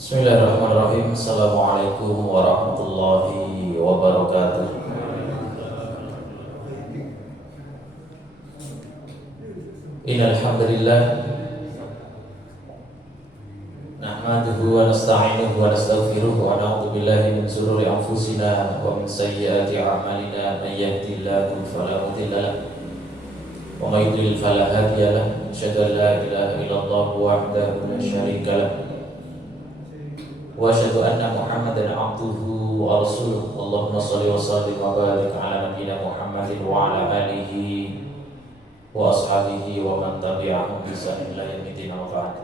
Bismillahirrahmanirrahim. Assalamualaikum warahmatullahi wabarakatuh. Innal hamdalillah nahmaduhu wa nasta'inuhu wa nastaghfiruh wa na'udzu billahi min shururi anfusina wa min sayyiati a'malina. May yahdihillahu fala mudilla lahu wa may yudlil fala hadiya lahu. Asyhadu an la ilaha illallah wahdahu la syarika lahu wa asyhadu anna Muhammadan abduhu wa rasuluh. Allahumma shalli wa sallim wa barik ala nabiyyina Muhammadin wa ala alihi wa ashabihi wa man tabi'ahum bi ihsan ila yaumil wa ba'd.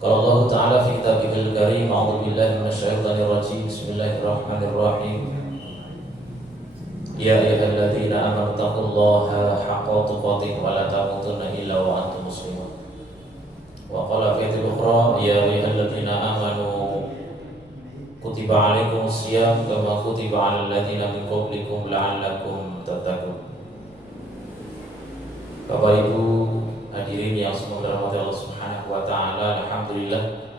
Qala Allah ta'ala fi kitabihil karim, a'udzu billahi minasyaitonir rajim. Bismillahirrahmanirrahim. Ya ayyuhalladzina amanu taqullaha haqqa tuqatih wa la tamutunna illa wa antum muslimun. Wa qala fi ayatin ukhra, ya ayyuhalladzina amanu kutiba alaikumus shiyam kama kutiba alal ladzina min qablikum la'allakum tattaqun. Bapak Ibu hadirin yang semoga dirahmati Allah Subhanahu wa taala, alhamdulillah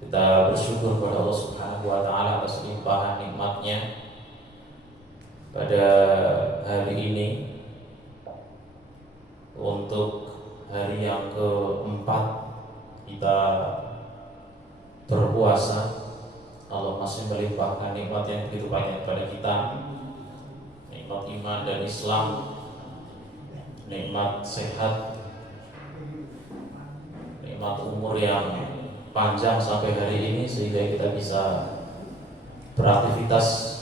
kita bersyukur kepada Allah Subhanahu wa taala atas limpahan nikmatnya pada hari ini, untuk hari yang keempat kita berpuasa. Allah masih melimpahkan nikmat yang begitu banyak kepada kita, nikmat iman dan Islam, nikmat sehat, nikmat umur yang panjang sampai hari ini, sehingga kita bisa beraktivitas,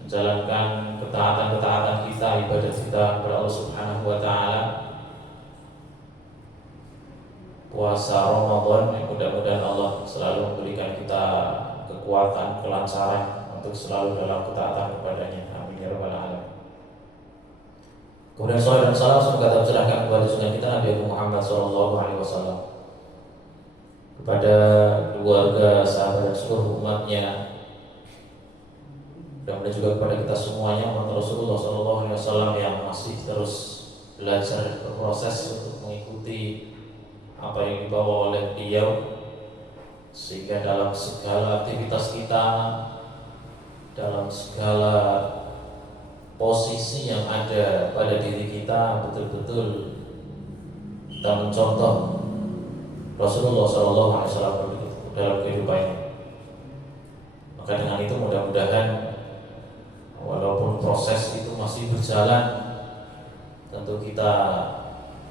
menjalankan ketaatan-ketaatan kita, ibadah kita kepada Allah Subhanahu wa taala. Puasa Ramadan, mudah-mudahan Allah selalu memberikan kita kekuatan, kelancaran untuk selalu dalam ketaatan kepadanya. Amin ya rabbal alamin. Kemudian salawat dan salam semoga tercurahkan kepada junjungan kita Nabi Muhammad SAW, kepada keluarga, sahabat dan seluruh umatnya, dan juga kepada kita semuanya, umat Rasulullah SAW yang masih terus belajar, berproses untuk mengikuti apa yang dibawa oleh beliau, sehingga dalam segala aktivitas kita, dalam segala posisi yang ada pada diri kita, betul-betul kita mencontoh Rasulullah SAW dalam kehidupannya. Maka dengan itu mudah-mudahan, walaupun proses itu masih berjalan, tentu kita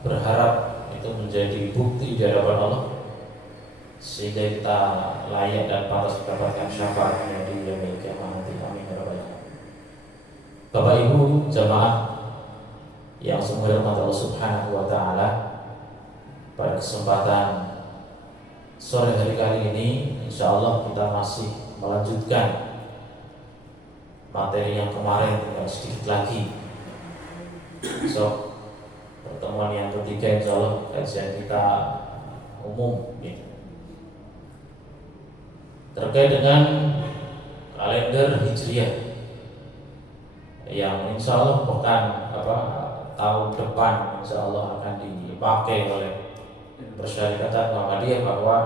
berharap itu menjadi bukti di hadapan Allah, sehingga kita layak dan pantas mendapatkan syafaatnya di yaumil qiyamah. Amin ya rabbal alamin. Bapak Ibu jamaah yang semoga dirahmati Allah Subhanahu wa taala, pada kesempatan sore hari kali ini insyaallah kita masih melanjutkan materi yang kemarin, tinggal sedikit lagi. So, pertemuan yang ketiga insyaallah kajian kita umum gitu, terkait dengan kalender Hijriah yang insyaallah tahun depan insyaallah akan dipakai oleh Persyarikatan Muhammadiyah. Bahwa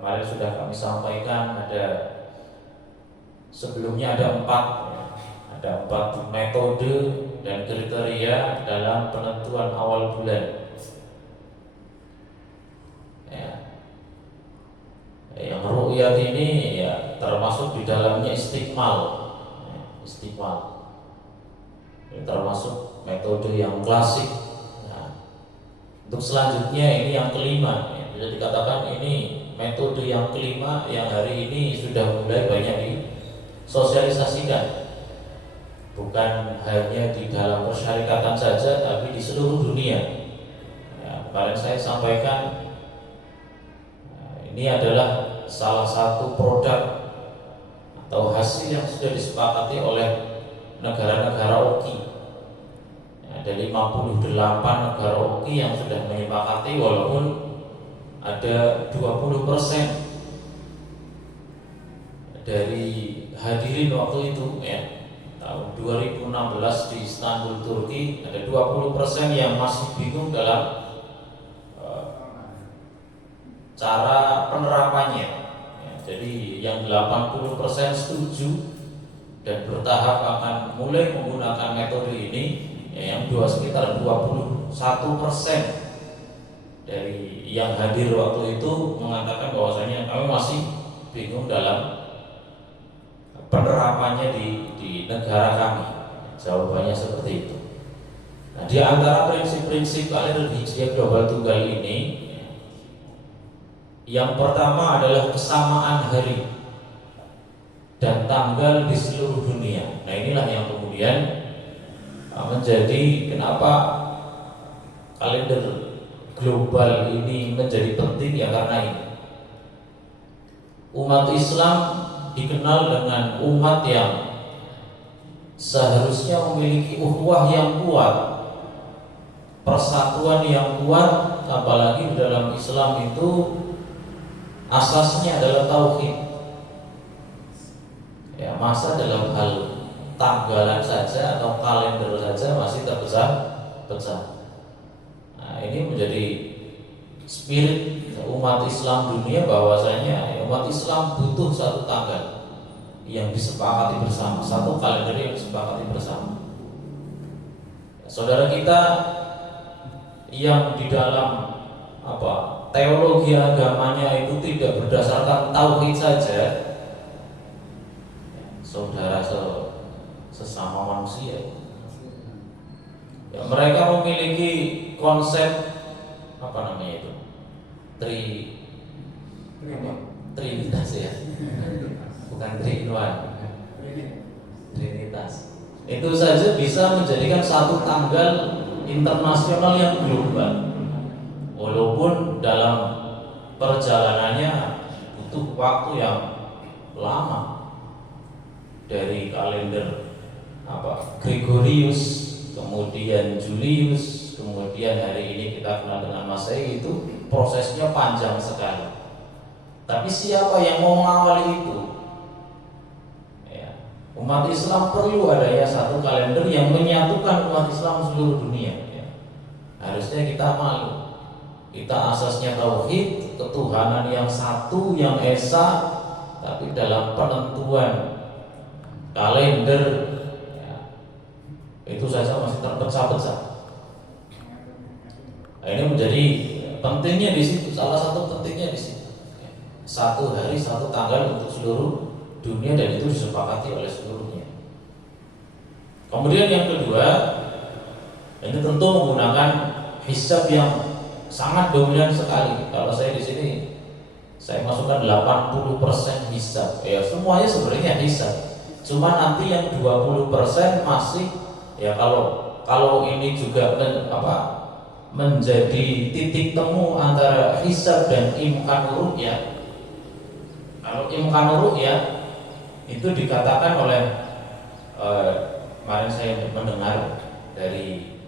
kemarin sudah kami sampaikan, sebelumnya ada empat metode dan kriteria dalam penentuan awal bulan. Yang ru'yat ini termasuk di dalamnya istiqmal. Ini termasuk metode yang klasik. Untuk selanjutnya ini yang kelima, bisa dikatakan ini metode yang kelima yang hari ini sudah mulai banyak disosialisasikan, bukan hanya di dalam persyarikatan saja, tapi di seluruh dunia. Kemarin saya sampaikan, ini adalah salah satu produk atau hasil yang sudah disepakati oleh negara-negara OKI. Ada 58 negara OKI yang sudah menyepakati, walaupun ada 20% dari hadirin waktu itu tahun 2016 di Istanbul, Turki, ada 20% yang masih bingung dalam cara penerapannya. Ya, jadi yang 80% setuju dan bertahap akan mulai menggunakan metode ini, ya, yang sekitar 21% dari yang hadir waktu itu mengatakan bahwasanya kami masih bingung dalam penerapannya di negara kami. Jawabannya seperti itu. Nah, di antara prinsip-prinsip kalender Hijriah Global Tunggal ini, yang pertama adalah kesamaan hari dan tanggal di seluruh dunia. Nah, inilah yang kemudian menjadi kenapa kalender global ini menjadi penting, ya karena ini. Umat Islam dikenal dengan umat yang seharusnya memiliki ukhuwah yang kuat, persatuan yang kuat, apalagi dalam Islam itu asasnya adalah tauhid. Ya, masa dalam hal tanggalan saja atau kalender saja masih terpecah-pecah. Nah, ini menjadi spirit umat Islam dunia, bahwasanya umat Islam butuh satu tanggal yang disepakati bersama, satu kalender yang disepakati bersama. Saudara kita yang di dalam teologi agamanya itu tidak berdasarkan tauhid saja, saudara sesama manusia, ya, mereka memiliki konsep itu trinitas, ya, bukan trinoan, trinitas. Itu saja bisa menjadikan satu tanggal internasional yang global, walaupun dalam perjalanannya butuh waktu yang lama. Dari kalender Gregorius, kemudian Julius, kemudian hari ini kita kenal dengan Masehi, itu prosesnya panjang sekali. Tapi siapa yang mau mengawali itu? Ya, umat Islam perlu adanya satu kalender yang menyatukan umat Islam seluruh dunia. Ya. Harusnya kita malu. Kita asasnya tauhid, ketuhanan yang satu, yang esa, tapi dalam penentuan kalender, ya, itu saja masih terpecah-pecah. Nah, ini menjadi pentingnya di situ, salah satu pentingnya di situ. Satu hari, satu tanggal untuk seluruh dunia, dan itu disepakati oleh seluruhnya. Kemudian yang kedua, ini tentu menggunakan hisab yang sangat dominan sekali. Kalau saya di sini saya masukkan 80% hisab. Ya, semuanya sebenarnya hisab. Cuma nanti yang 20% masih, ya, kalau ini juga menjadi titik temu antara hisab dan imkan ru'yah. Kalau imkan ru'yah itu dikatakan oleh kemarin saya mendengar dari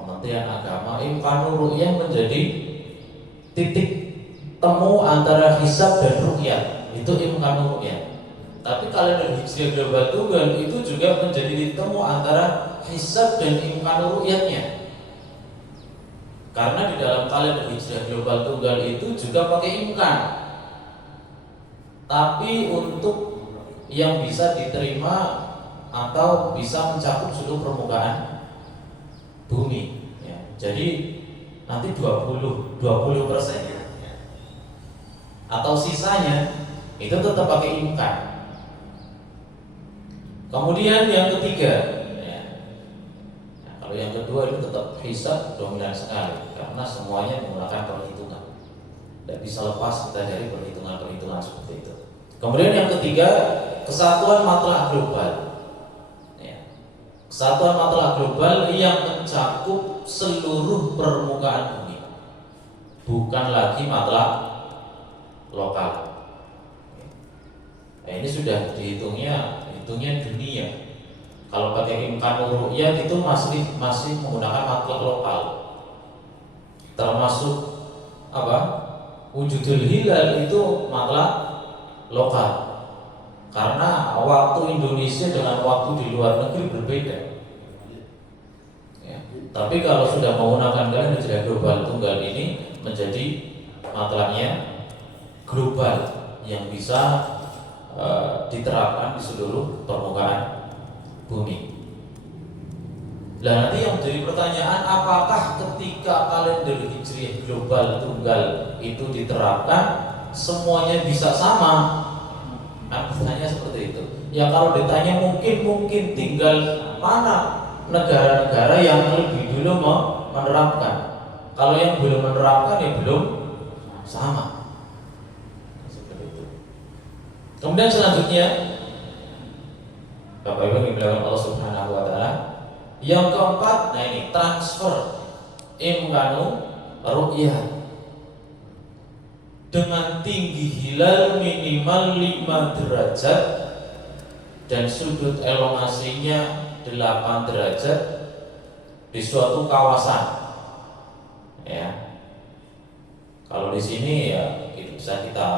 Kementerian Agama, imkan ru'yah menjadi titik temu antara hisab dan ru'yah. Itu imkan ru'yah. Tapi kalender Hijriah Global Tunggal itu juga menjadi titik temu antara hisab dan imkan ru'yahnya. Karena di dalam kalender Hijriah Global Tunggal itu juga pakai imkan, tapi untuk yang bisa diterima atau bisa mencakup seluruh permukaan bumi, ya. Jadi nanti 20% ya, atau sisanya itu tetap pakai imkan. Kemudian yang ketiga, ya, kalau yang kedua itu tetap hisab dominan sekali, karena semuanya menggunakan perhitungan. Tidak bisa lepas kita dari perhitungan seperti itu. Kemudian yang ketiga, kesatuan matlak global. Ya. Kesatuan matlak global yang mencakup seluruh permukaan bumi, bukan lagi matlak lokal. Nah, ini sudah hitungnya dunia. Kalau pakai imkan ru'yah itu masih menggunakan matlak lokal, termasuk wujudul hilal itu matlak lokal, karena waktu Indonesia dengan waktu di luar negeri berbeda. Ya. Tapi kalau sudah menggunakan kalender Hijriah Global Tunggal ini menjadi mutlaknya global yang bisa diterapkan di seluruh permukaan bumi. Nah, nanti yang jadi pertanyaan, apakah ketika kalender hijriah global tunggal itu diterapkan semuanya bisa sama? Nah, pertanyaan seperti itu. Ya kalau ditanya mungkin tinggal mana negara-negara yang lebih dulu menerapkan. Kalau yang belum menerapkan ya belum sama. Seperti itu. Kemudian selanjutnya, Bapak Ibu yang dimuliakan Allah Subhanahu wa taala, yang keempat, nah ini transfer imkanu ru'yah dengan tinggi hilal minimal 5 derajat dan sudut elongasinya 8 derajat di suatu kawasan. Ya, kalau di sini ya itu bisa kita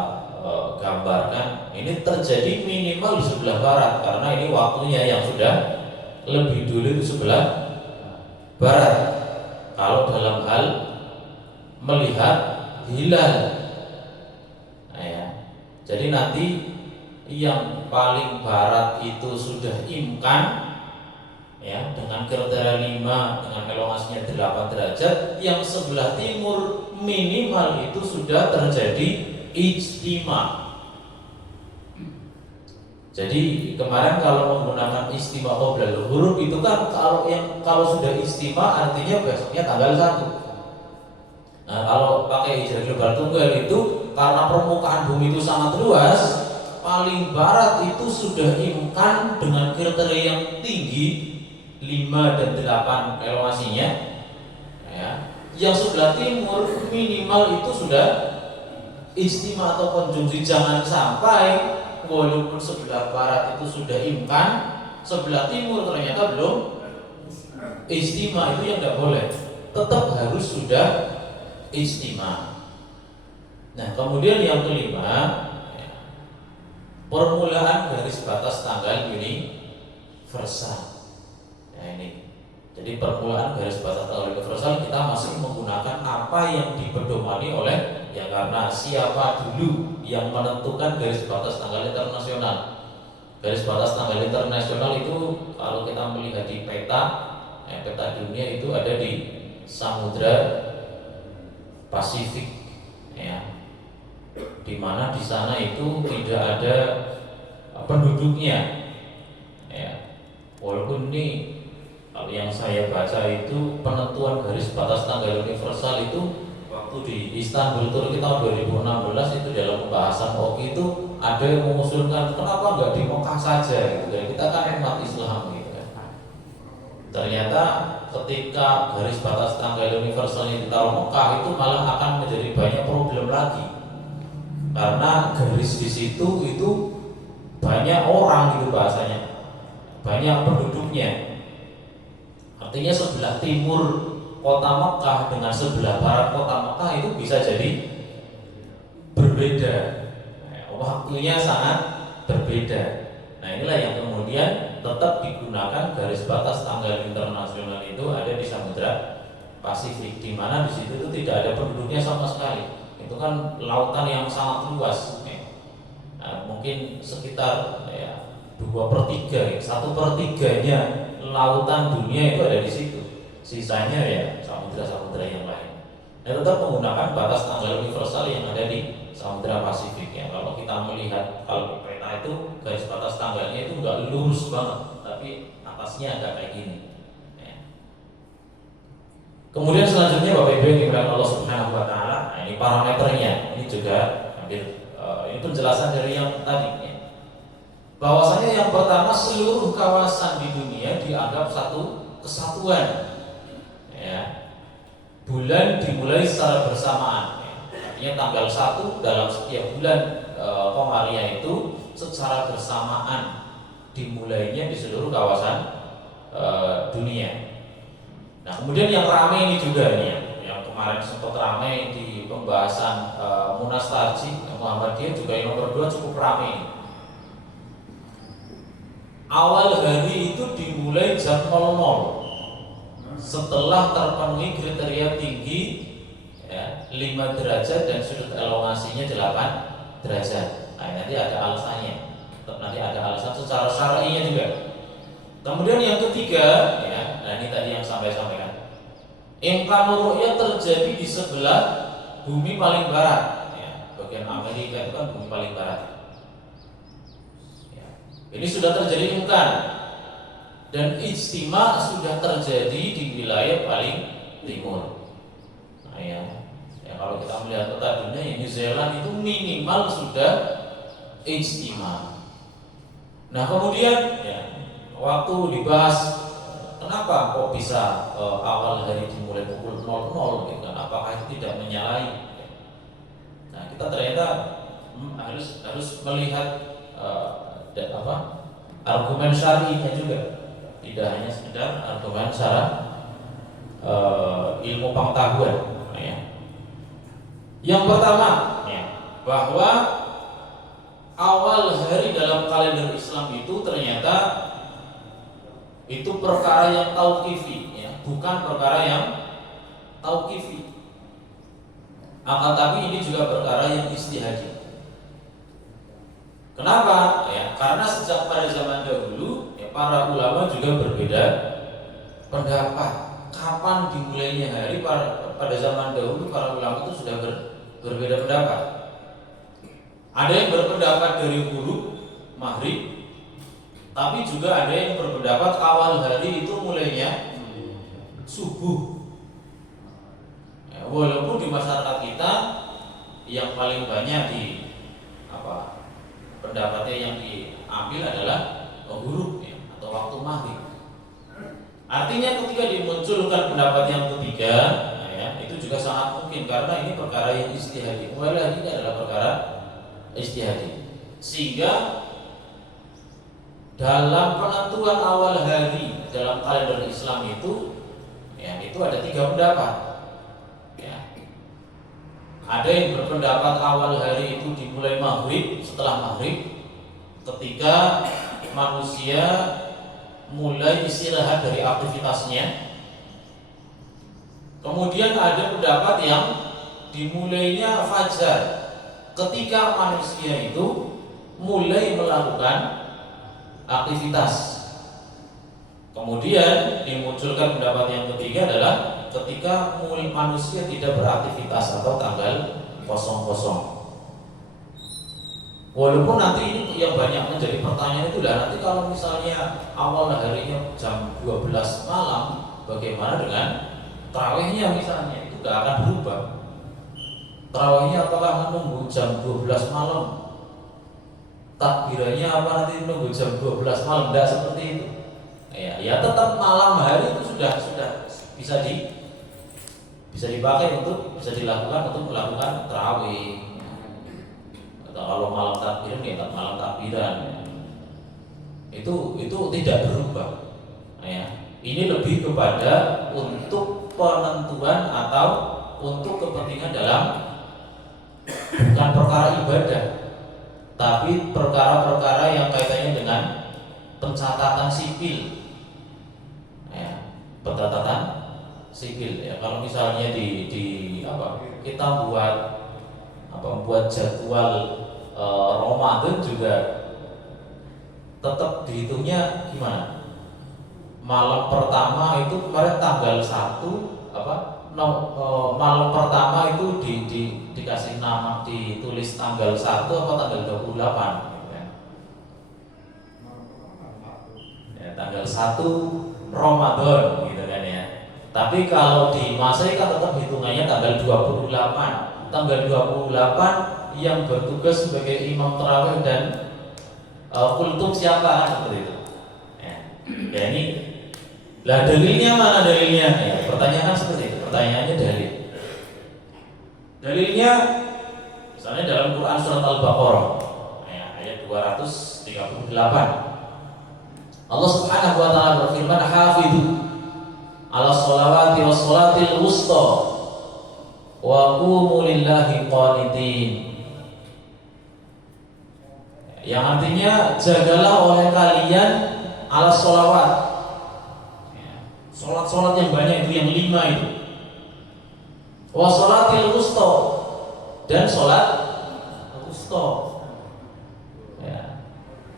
gambarkan. Ini terjadi minimal di sebelah barat karena ini waktunya yang sudah lebih dulu di sebelah barat. Kalau dalam hal melihat hilal, nah ya, jadi nanti yang paling barat itu sudah imkan, ya, dengan kriteria 5 dengan elongasinya 8 derajat. Yang sebelah timur minimal itu sudah terjadi ijtima. Jadi kemarin kalau menggunakan istima qoblal huruf itu kan kalau sudah istima artinya besoknya tanggal 1. Nah, kalau pakai hijrah global tunggal itu karena permukaan bumi itu sangat luas, paling barat itu sudah imkan dengan kriteria yang tinggi 5 dan 8 elongasinya. Ya. Yang sebelah timur minimal itu sudah istima atau konjungsi. Jangan sampai walaupun sebelah barat itu sudah imkan, sebelah timur ternyata belum istima. Itu yang tidak boleh, tetap harus sudah istima. Nah, kemudian yang kelima, permulaan garis batas tanggal universal. Nah ini, jadi permulaan garis batas tanggal universal kita masih menggunakan apa yang dipedomani oleh, ya karena siapa dulu yang menentukan garis batas tanggal internasional. Garis batas tanggal internasional itu kalau kita melihat di peta dunia itu ada di Samudra Pasifik, ya, di mana di sana itu tidak ada penduduknya, ya. Walaupun ini kalau yang saya baca itu penentuan garis batas tanggal universal itu waktu di Istanbul Turki tahun 2016 itu dalam pembahasan OKI itu ada yang mengusulkan kenapa nggak di Mekah saja gitu kan, kita kan umat Islam gitu kan. Ternyata ketika garis batas tanggal universal yang ditaruh Mekah itu malah akan menjadi banyak problem lagi, karena garis di situ itu banyak orang gitu bahasanya, banyak penduduknya. Artinya sebelah timur kota Mekah dengan sebelah barat kota Mekah itu bisa jadi berbeda, waktunya sangat berbeda. Nah inilah yang kemudian tetap digunakan garis batas tanggal internasional itu ada di Samudra Pasifik, di mana di situ itu tidak ada penduduknya sama sekali. Itu kan lautan yang sangat luas. Nah, mungkin sekitar 2/3, 1/3-nya lautan dunia itu ada di situ. Sisanya ya samudra-samudra yang lain. Dan tetap menggunakan batas tanggal universal yang ada di Samudra Pasifik ya. Kalau kita melihat kalau di peta itu garis batas tanggalnya itu enggak lurus banget, tapi atasnya agak kayak gini. Ya. Kemudian selanjutnya Bapak Ibu yang dimuliakan Allah Subhanahu wa taala, nah ini parameternya. Ini juga ini penjelasan dari yang tadi ya. Bahwasanya yang pertama seluruh kawasan di dunia dianggap satu kesatuan. Ya. Bulan dimulai secara bersamaan. Artinya tanggal 1 dalam setiap bulan Qomariyah itu secara bersamaan dimulainya di seluruh kawasan dunia. Nah, kemudian yang ramai ini juga nih, yang kemarin sempat ramai di pembahasan Munas Tarjih Muhammadiyah juga yang nomor 2 cukup ramai. Awal hari itu dimulai jam 00 setelah terpenuhi kriteria tinggi ya, 5 derajat dan sudut elongasinya 8 derajat. Nah, nanti ada alasannya. Nanti ada alasan secara syar'inya juga. Kemudian yang ketiga, ya, nah ini tadi yang saya sampaikan. Imkanul ru'ya terjadi di sebelah bumi paling barat. Ya, bagian Amerika itu kan bumi paling barat. Ya, ini sudah terjadi imkan. Dan ijtima sudah terjadi di wilayah paling timur. Nah, ya kalau kita melihat peta dunia, New Zealand itu minimal sudah ijtima. Nah kemudian ya, waktu dibahas kenapa kok bisa awal hari dimulai pukul 00 gitu kan? Apakah itu tidak menyalahi? Nah kita ternyata harus melihat argumen syar'inya juga, tidak hanya sekedar argumen secara ilmu pengetahuan. Yang pertama, ya, bahwa awal hari dalam kalender Islam itu ternyata itu perkara yang tauqifi, ya, bukan perkara yang tauqifi. Akan tapi ini juga perkara yang ijtihadi. Kenapa? Ya, karena sejak pada zaman dahulu, ya, para ulama juga berbeda pendapat. Kapan dimulainya hari? Pada zaman dahulu para ulama itu sudah berbeda pendapat. Ada yang berpendapat dari huruf maghrib, tapi juga ada yang berpendapat awal hari itu mulainya subuh. Ya, walaupun di masyarakat kita yang paling banyak pendapatnya yang diambil adalah huruf, ya, atau waktu maghrib. Artinya ketika dimunculkan pendapat yang ketiga, itu juga sangat mungkin karena ini perkara yang ijtihadi. Walau ini adalah perkara ijtihadi. Sehingga dalam penentuan awal hari dalam kalender Islam itu, ya, itu ada 3 pendapat. Ya. Ada yang berpendapat awal hari itu dimulai maghrib, setelah maghrib, ketika manusia mulai istirahat dari aktivitasnya. Kemudian ada pendapat yang dimulainya fajar, ketika manusia itu mulai melakukan aktivitas. Kemudian dimunculkan pendapat yang ketiga adalah ketika manusia tidak beraktivitas atau tanggal kosong. Walaupun nanti ini yang banyak menjadi pertanyaan itu nanti kalau misalnya awal harinya jam 12 malam, bagaimana dengan tarawihnya misalnya? Itu tidak akan berubah. Tarawihnya apakah menunggu jam 12 malam? Takbirannya apa nanti menunggu jam 12 malam? Tidak seperti itu. Ya tetap malam hari itu sudah bisa dipakai untuk bisa dilakukan untuk melakukan tarawih. Atau kalau malam takbiran ya malam takbiran. Itu tidak berubah. Ini lebih kepada untuk penentuan atau untuk kepentingan dalam bukan perkara ibadah, tapi perkara-perkara yang kaitannya dengan pencatatan sipil. Pencatatan sipil. Ya, kalau misalnya kita buat jadwal Ramadan juga tetap dihitungnya gimana? Malam pertama itu kemarin tanggal 1 malam pertama itu dikasih nama, ditulis tanggal 1 apa tanggal 28 gitu kan. Ya, tanggal 1 Ramadan gitu kan ya. Tapi kalau di Masehi kan tetap hitungannya tanggal 28. Tanggal 28 yang bertugas sebagai imam tarawih dan kultum siapa seperti itu. Ya ini lah dalilnya mana dalilnya? Ya, pertanyaan seperti itu. Pertanyaannya dalil. Dalilnya misalnya dalam Quran surat Al-Baqarah ayat 238. Allah Subhanahu wa taala berfirman, "Hafidhu 'ala sholawati was sholatil wusta wa qumu lillahi qanitin." Yang artinya jagalah oleh kalian ala sholawat, sholat yang banyak itu yang 5 itu, Wa sholatil wusta, dan sholat wusta. Ya.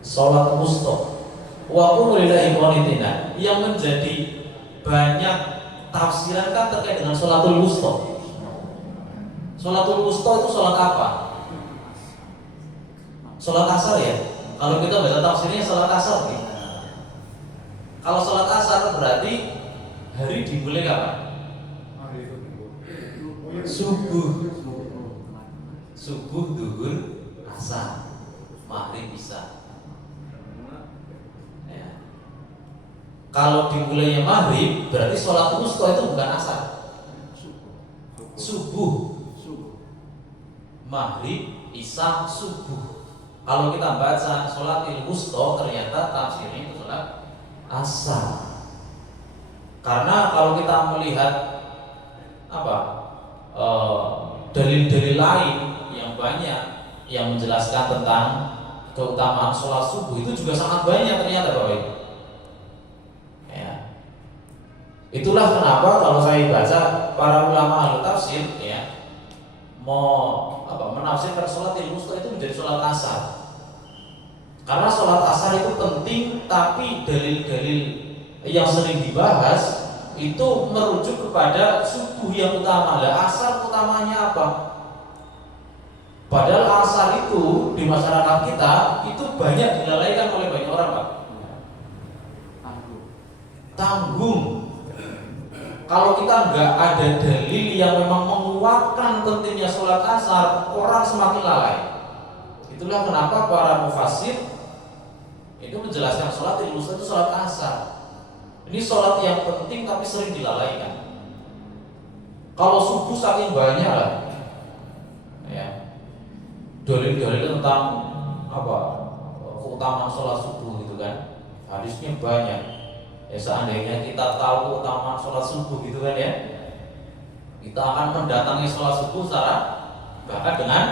Sholat wusta. Wa qumu lillahi qanitina, yang menjadi banyak tafsiran kan terkait dengan sholatul wusta. Sholatul wusta itu sholat apa? Sholat asar ya. Kalau kita baca tafsirnya sholat asar nih. Kalau sholat asar berarti hari dimulai kapan? Subuh, duhur, asar, maghrib, isya. Ya. Kalau dimulainya maghrib, berarti sholat wusta itu bukan asar. Subuh, maghrib, isya, subuh. Kalau kita baca sholat wusta, ternyata tafsirnya itu sholat asar. Karena kalau kita melihat dalil-dalil lain yang banyak yang menjelaskan tentang keutamaan sholat subuh itu juga sangat banyak ternyata Bapak Ibu. Ya. Itulah kenapa kalau saya baca para ulama ahli tafsir ya menafsirkan sholat wusta itu menjadi sholat asar. Karena sholat asar itu penting, tapi dalil-dalil yang sering dibahas itu merujuk kepada subuh yang utama. Lah asar utamanya apa? Padahal asar itu di masyarakat kita itu banyak dilalaikan oleh banyak orang, Pak. Tanggung. Kalau kita nggak ada dalil yang memang menguatkan pentingnya sholat asar, orang semakin lalai. Itulah kenapa para mufassir itu menjelaskan sholat wusta itu sholat asar. Ini sholat yang penting tapi sering dilalaikan. Kalau subuh saking banyak lah, ya, dalil-dalil tentang keutamaan sholat subuh gitu kan, hadisnya banyak. Ya seandainya kita tahu keutamaan sholat subuh gitu kan ya, kita akan mendatangi sholat subuh secara bahkan dengan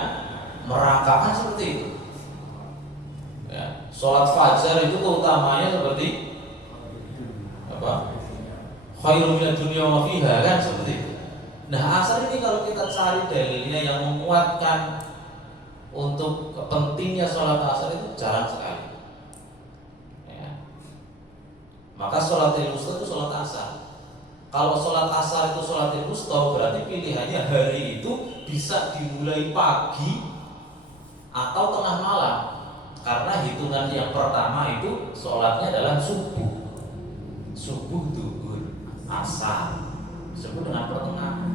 merangkakan seperti itu. Ya, sholat fajar itu keutamanya seperti khairul minad dunya wa fiha kan seperti itu. Nah, asar ini kalau kita cari dalilnya yang menguatkan untuk pentingnya sholat asar itu jarang sekali. Ya. Maka sholat wusta itu sholat asar. Kalau sholat asar itu sholat wusta, berarti pilihannya hari itu bisa dimulai pagi atau tengah malam. Karena hitungan yang pertama itu sholatnya adalah subuh. Subuh, duhur, asar disebut dengan pertengahan.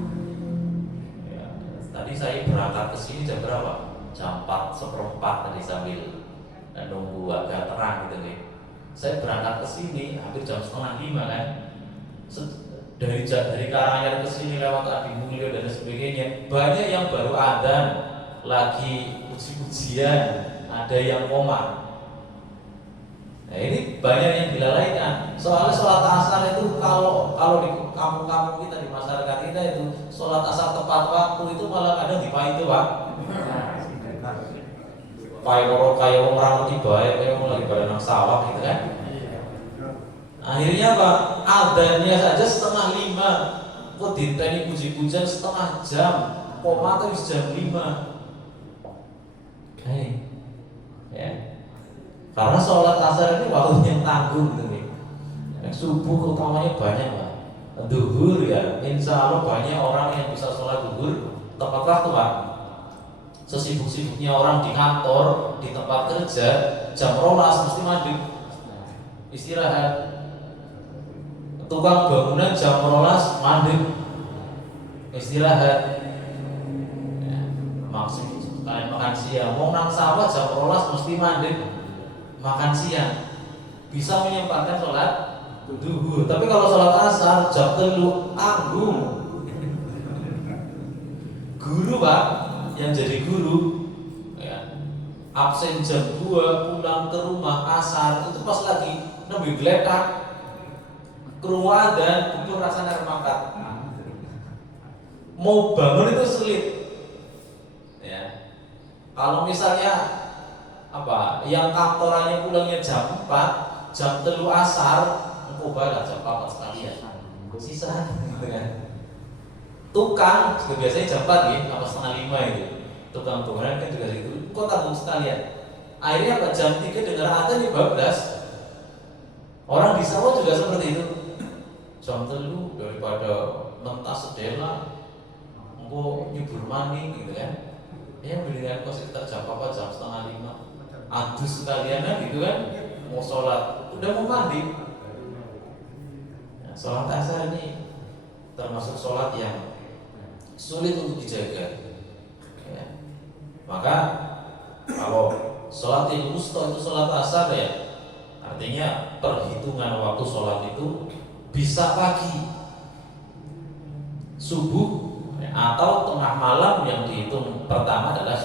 Ya, tadi saya berangkat ke sini jam berapa? Jam 4:15 tadi sambil nunggu agak terang gitu nih. Saya berangkat ke sini hampir jam 4:30 kan. Dari Karanganyar ke sini lewat Adi Mulyo dan sebagainya. Banyak yang baru adzan, lagi puji-pujian, ada yang koma. Nah ini banyak yang dilalaikan. Soalnya sholat asar itu kalau di kampung-kampung kita, di masyarakat kita itu sholat asar tepat waktu itu malah kadang dipakai itu Pak. Kayak orang tiba, kayak lagi pada nang sawah gitu kan. Akhirnya Pak, adzannya saja 4:30. Kok diteni puji-pujian setengah jam, koma tuh jam 5. Ya. Karena sholat asar ini waktunya yang tanggung gitu nih. Subuh utamanya banyak Pak. Duhur ya, insya Allah banyak orang yang bisa sholat duhur tepat waktu Pak. Sesibuk-sibuknya orang di kantor, di tempat kerja, jam 12 mesti mandi istirahat. Tukang bangunan jam 12 mandi istirahat. Ya, maksud kalian makan siang, mau nang sawah jam 12 mesti mandi makan siang, bisa menyempatkan sholat duhur. Tapi kalau sholat asar jam 3 tanggung. Guru Pak, yang jadi guru ya, absen jam 2 pulang ke rumah asar itu pas lagi nembe gletak keruan dan butuh rasanya remakat. Mau bangun itu sulit. Ya. Kalau misalnya yang kantorannya pulangnya jam 4, jam 3 asar, engkau balas jam 4 sekalian. Sisa gitu kan. Tukang juga biasanya jam 4 ya, apa setengah 5 itu. Tukang bangunan kan juga gitu. Kok tanggung sekalian. Akhirnya apa? Jam 3 dengar adzan ya bablas. Orang di sawah juga seperti itu. Jam 3 daripada mentas sedela, engko nyubur mani gitu kan. Ya mendingan kok sekitar jam apa jam setengah 5. Adus sekalian kan gitu kan. Mau sholat, udah mau mandi. Nah, sholat asar ini termasuk sholat yang sulit untuk dijaga. Ya. Maka kalau sholat wusta itu sholat asar ya, artinya perhitungan waktu sholat itu bisa pagi, subuh ya, atau tengah malam. Yang dihitung pertama adalah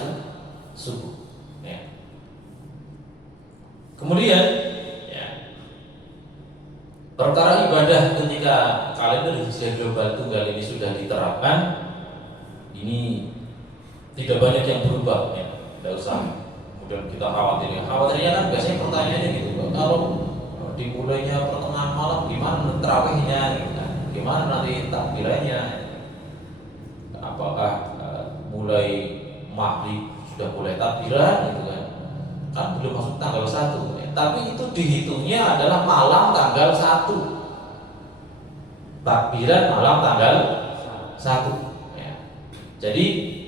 subuh. Ya. Kemudian ya, perkara ibadah ketika kalender Hijriah global tunggal ini sudah diterapkan, ini tidak banyak yang berubah ya, tidak usah kemudian kita khawatir. Khawatirnya kan biasanya pertanyaannya gitu, kalau dimulainya pertengahan malam gimana terawihnya gitu kan? Gimana nanti takbirannya? Apakah mulai maghrib sudah mulai takbiran gitu kan? Kan belum masuk tanggal 1 ya. Tapi itu dihitungnya adalah malam tanggal 1. Takbiran malam tanggal 1 ya. Jadi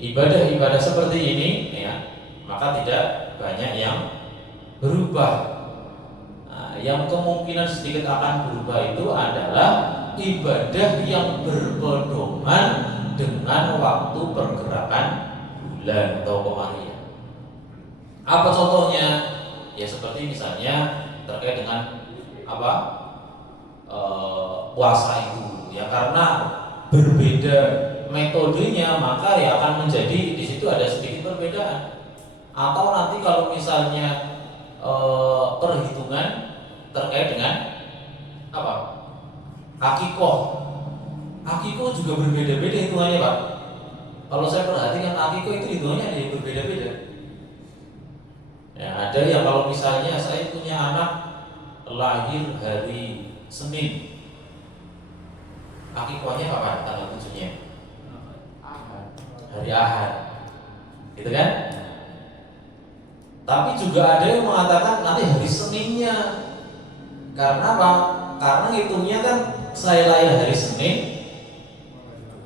ibadah-ibadah seperti ini ya, maka tidak banyak yang berubah. Nah, yang kemungkinan sedikit akan berubah itu adalah ibadah yang berpedoman dengan waktu pergerakan bulan atau komariah. Apa contohnya? Ya seperti misalnya terkait dengan apa puasa itu ya, karena berbeda metodenya maka ya akan menjadi di situ ada sedikit perbedaan. Atau nanti kalau misalnya perhitungan terkait dengan apa akikoh juga berbeda-beda hitungannya Pak. Kalau saya perhatikan akikoh itu hitungannya ada yang berbeda-beda. Ya, ada yang kalau misalnya saya punya anak lahir hari Senin, akikohnya kapan tanggal 7-nya? Hari Ahad, gitu kan? Tapi juga ada yang mengatakan nanti hari Seninnya. Karena apa? Karena hitungnya kan saya lahir hari Senin,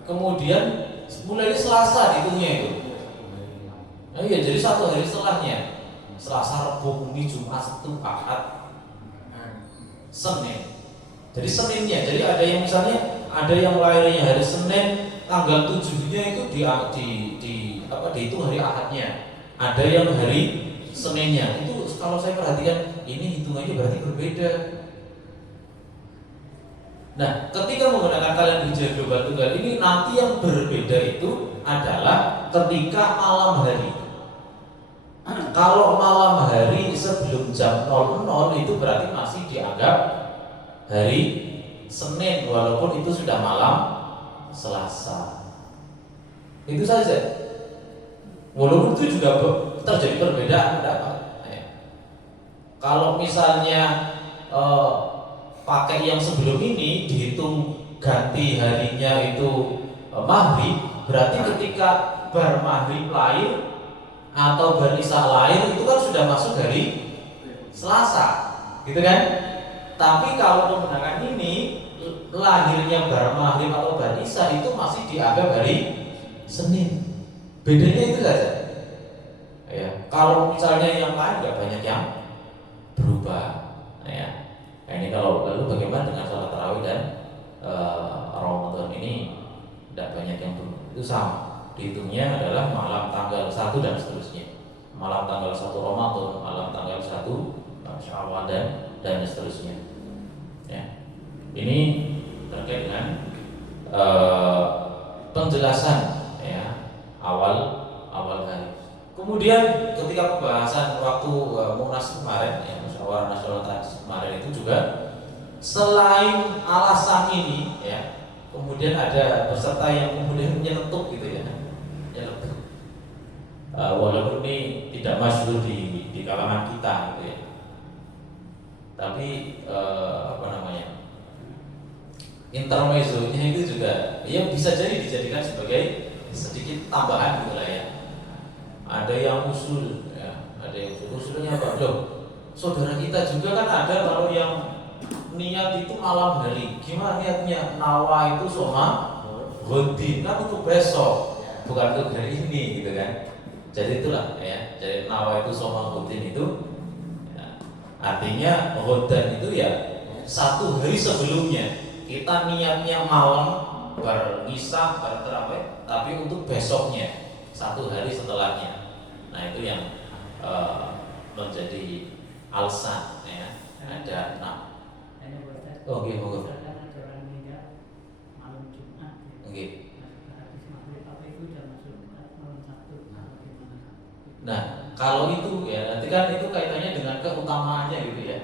kemudian mulai Selasa hitungnya itu. Nah, iya, jadi 1 hari setelahnya. Selasa, Rabu, Kamis, Jumat, Sabtu, Ahad, Senin. Jadi Seninnya. Jadi ada yang misalnya ada yang lahirnya hari Senin, tanggal 7-nya itu dihitung hari Ahadnya. Ada yang hari Seninnya. Itu kalau saya perhatikan ini hitungannya berarti berbeda. Nah, ketika menggunakan kalender Hijriah global tunggal ini nanti yang berbeda itu adalah ketika malam hari. Kalau malam hari sebelum jam 00 itu berarti masih dianggap hari Senin walaupun itu sudah malam Selasa. Itu saja. Walaupun itu juga terjadi perbedaan pendapat. Kalau misalnya pakai yang sebelum ini dihitung ganti harinya itu maghrib, berarti ketika bar maghrib lahir atau bar isya lahir itu kan sudah masuk hari Selasa, gitu kan? Tapi kalau menggunakan ini lahirnya bar maghrib atau bar isya itu masih dianggap hari Senin. Bedanya itu saja. Ya, kalau misalnya yang lain nggak banyak yang berubah. Ya. Nah, ini kalau lalu bagaimana dengan sholat tarawih dan Ramadan ini tidak banyak yang berubah. Itu sama. Dihitungnya adalah malam tanggal 1 dan seterusnya. Malam tanggal 1 Ramadan, malam tanggal 1 Syawal dan seterusnya. Ya. Ini terkait dengan penjelasan ya awal hari. Kemudian ketika pembahasan waktu Munas kemarin ya, Musyawarah Nasional kemarin itu juga selain alasan ini ya, kemudian ada peserta yang kemudian menyelentuk gitu ya. Walaupun ini tidak masyhur di kalangan kita gitu ya. Tapi intermezzonya itu juga ya bisa jadi dijadikan sebagai sedikit tambahan gitu lah ya. Ada yang usul ya, ada yang usulnya apa? Loh, saudara kita juga kan ada kalau yang niat itu malam hari. Gimana niatnya? Nawa itu soma godin kan untuk besok, bukan untuk hari ini gitu kan. Jadi itulah ya. Jadi nawa itu soma godin itu ya, artinya godan itu ya satu hari sebelumnya kita niatnya malam bernisah berterawih, tapi untuk besoknya satu hari setelahnya. Nah itu yang menjadi alasan ya. Ada oh gitu. Oke. Nah kalau itu ya nanti kan itu kaitannya dengan keutamaannya gitu ya.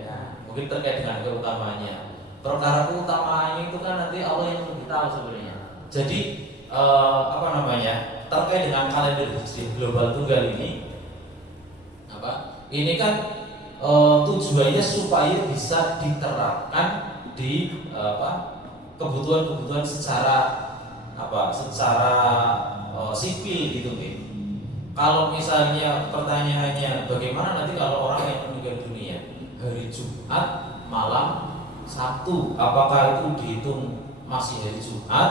Mungkin terkait dengan keutamaannya. Perkara keutamaannya itu kan nanti Allah yang lebih tahu sebenarnya. Jadi apa namanya terkait dengan kalender Hijriah global tunggal ini apa? Ini kan tujuannya supaya bisa diterapkan di kebutuhan-kebutuhan secara sipil gitu nih. Kalau misalnya pertanyaannya bagaimana nanti kalau orang yang meninggal dunia hari Jumat malam Sabtu, apakah itu dihitung masih hari Jumat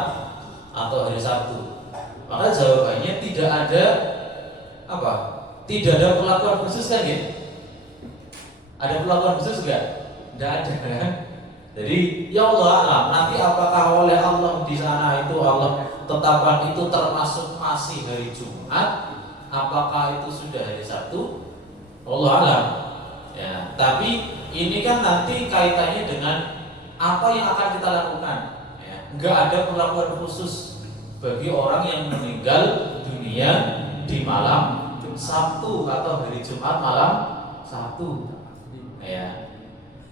atau hari Sabtu? Maka jawabannya tidak ada tidak ada perlakuan khusus kan ya? Ada perlakuan khusus enggak? Tidak ada kan? Jadi ya Allah alam, nanti apakah oleh Allah di sana itu Allah tetapkan itu termasuk masih hari Jumat, apakah itu sudah hari Sabtu? Allah alam. Ya, tapi ini kan nanti kaitannya dengan apa yang akan kita lakukan. Ya, enggak ada perlakuan khusus bagi orang yang meninggal dunia di malam Sabtu atau hari Jumat malam Sabtu. Ya.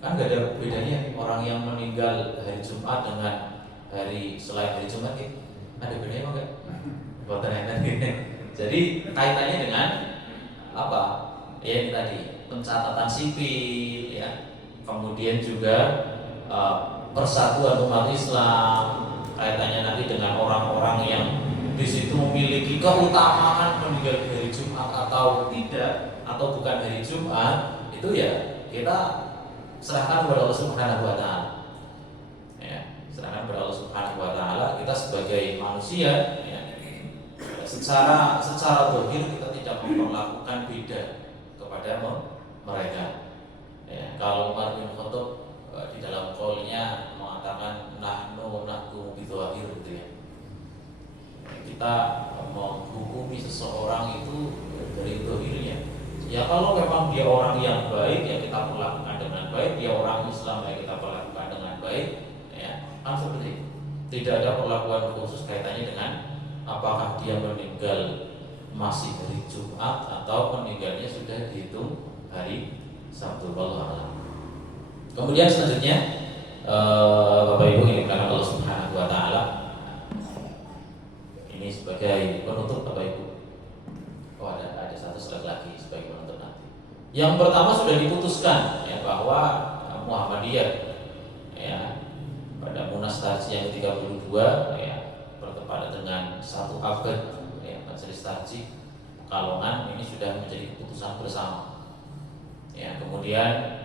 Kan gak ada bedanya orang yang meninggal hari Jumat dengan hari selain hari Jumat ya. Ada bedanya enggak? Jadi kaitannya dengan apa? Ya ini tadi pencatatan sipil ya. Kemudian juga persatuan umat Islam, kaitannya nanti dengan orang-orang yang di situ memiliki keutamaan meninggal di hari Jumat atau tidak atau bukan hari Jumat, itu ya kita serahkan kepada Allah Subhanahu wa taala. Ya, serahkan kepada Allah Subhanahu wa taala. Kita sebagai manusia ya, secara zahir kita tidak memperlakukan beda kepada mereka. Ya, kalau Umar bin Khattab di dalam qaulnya mengatakan nahnu nahkumu bidzahir gitu ya. Kita menghukumi seseorang itu dari zahirnya. Ya kalau memang dia orang yang baik ya kita perlakukan dengan baik, dia orang Islam ya kita perlakukan dengan baik, ya kan seperti itu. Tidak ada perlakuan khusus kaitannya dengan apakah dia meninggal masih hari Jumat atau meninggalnya sudah dihitung hari Sabtu. Wallahu. Kemudian selanjutnya Bapak Ibu ini karena Allah Subhanahu wa taala ini sebagai penutup Bapak Ibu. Oh ada satu slide lagi sebagai penutup nanti. Yang pertama sudah diputuskan ya bahwa Muhammadiyah ya pada Munas Tarji yang ke-32 ya bertepatan dengan 1 abad ya Majelis Tarji Pekalongan ini sudah menjadi keputusan bersama. Ya kemudian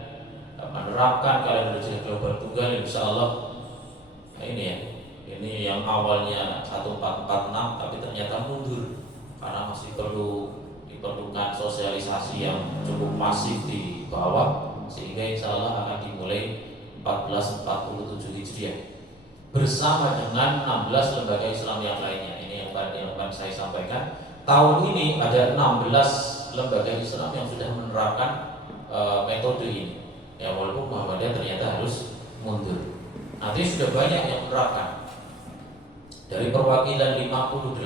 menerapkan kalender Hijriah global tunggal insyaallah ini yang awalnya 1446 tapi ternyata mundur karena masih diperlukan sosialisasi yang cukup masif di bawah sehingga insya Allah akan dimulai 1447 Hijriah bersama dengan 16 lembaga Islam yang lainnya. Ini yang akan saya sampaikan. Tahun ini ada 16 lembaga Islam yang sudah menerapkan metode ini. Ya walaupun Muhammadiyah ternyata harus mundur. Nanti sudah banyak yang menerapkan. Dari perwakilan 58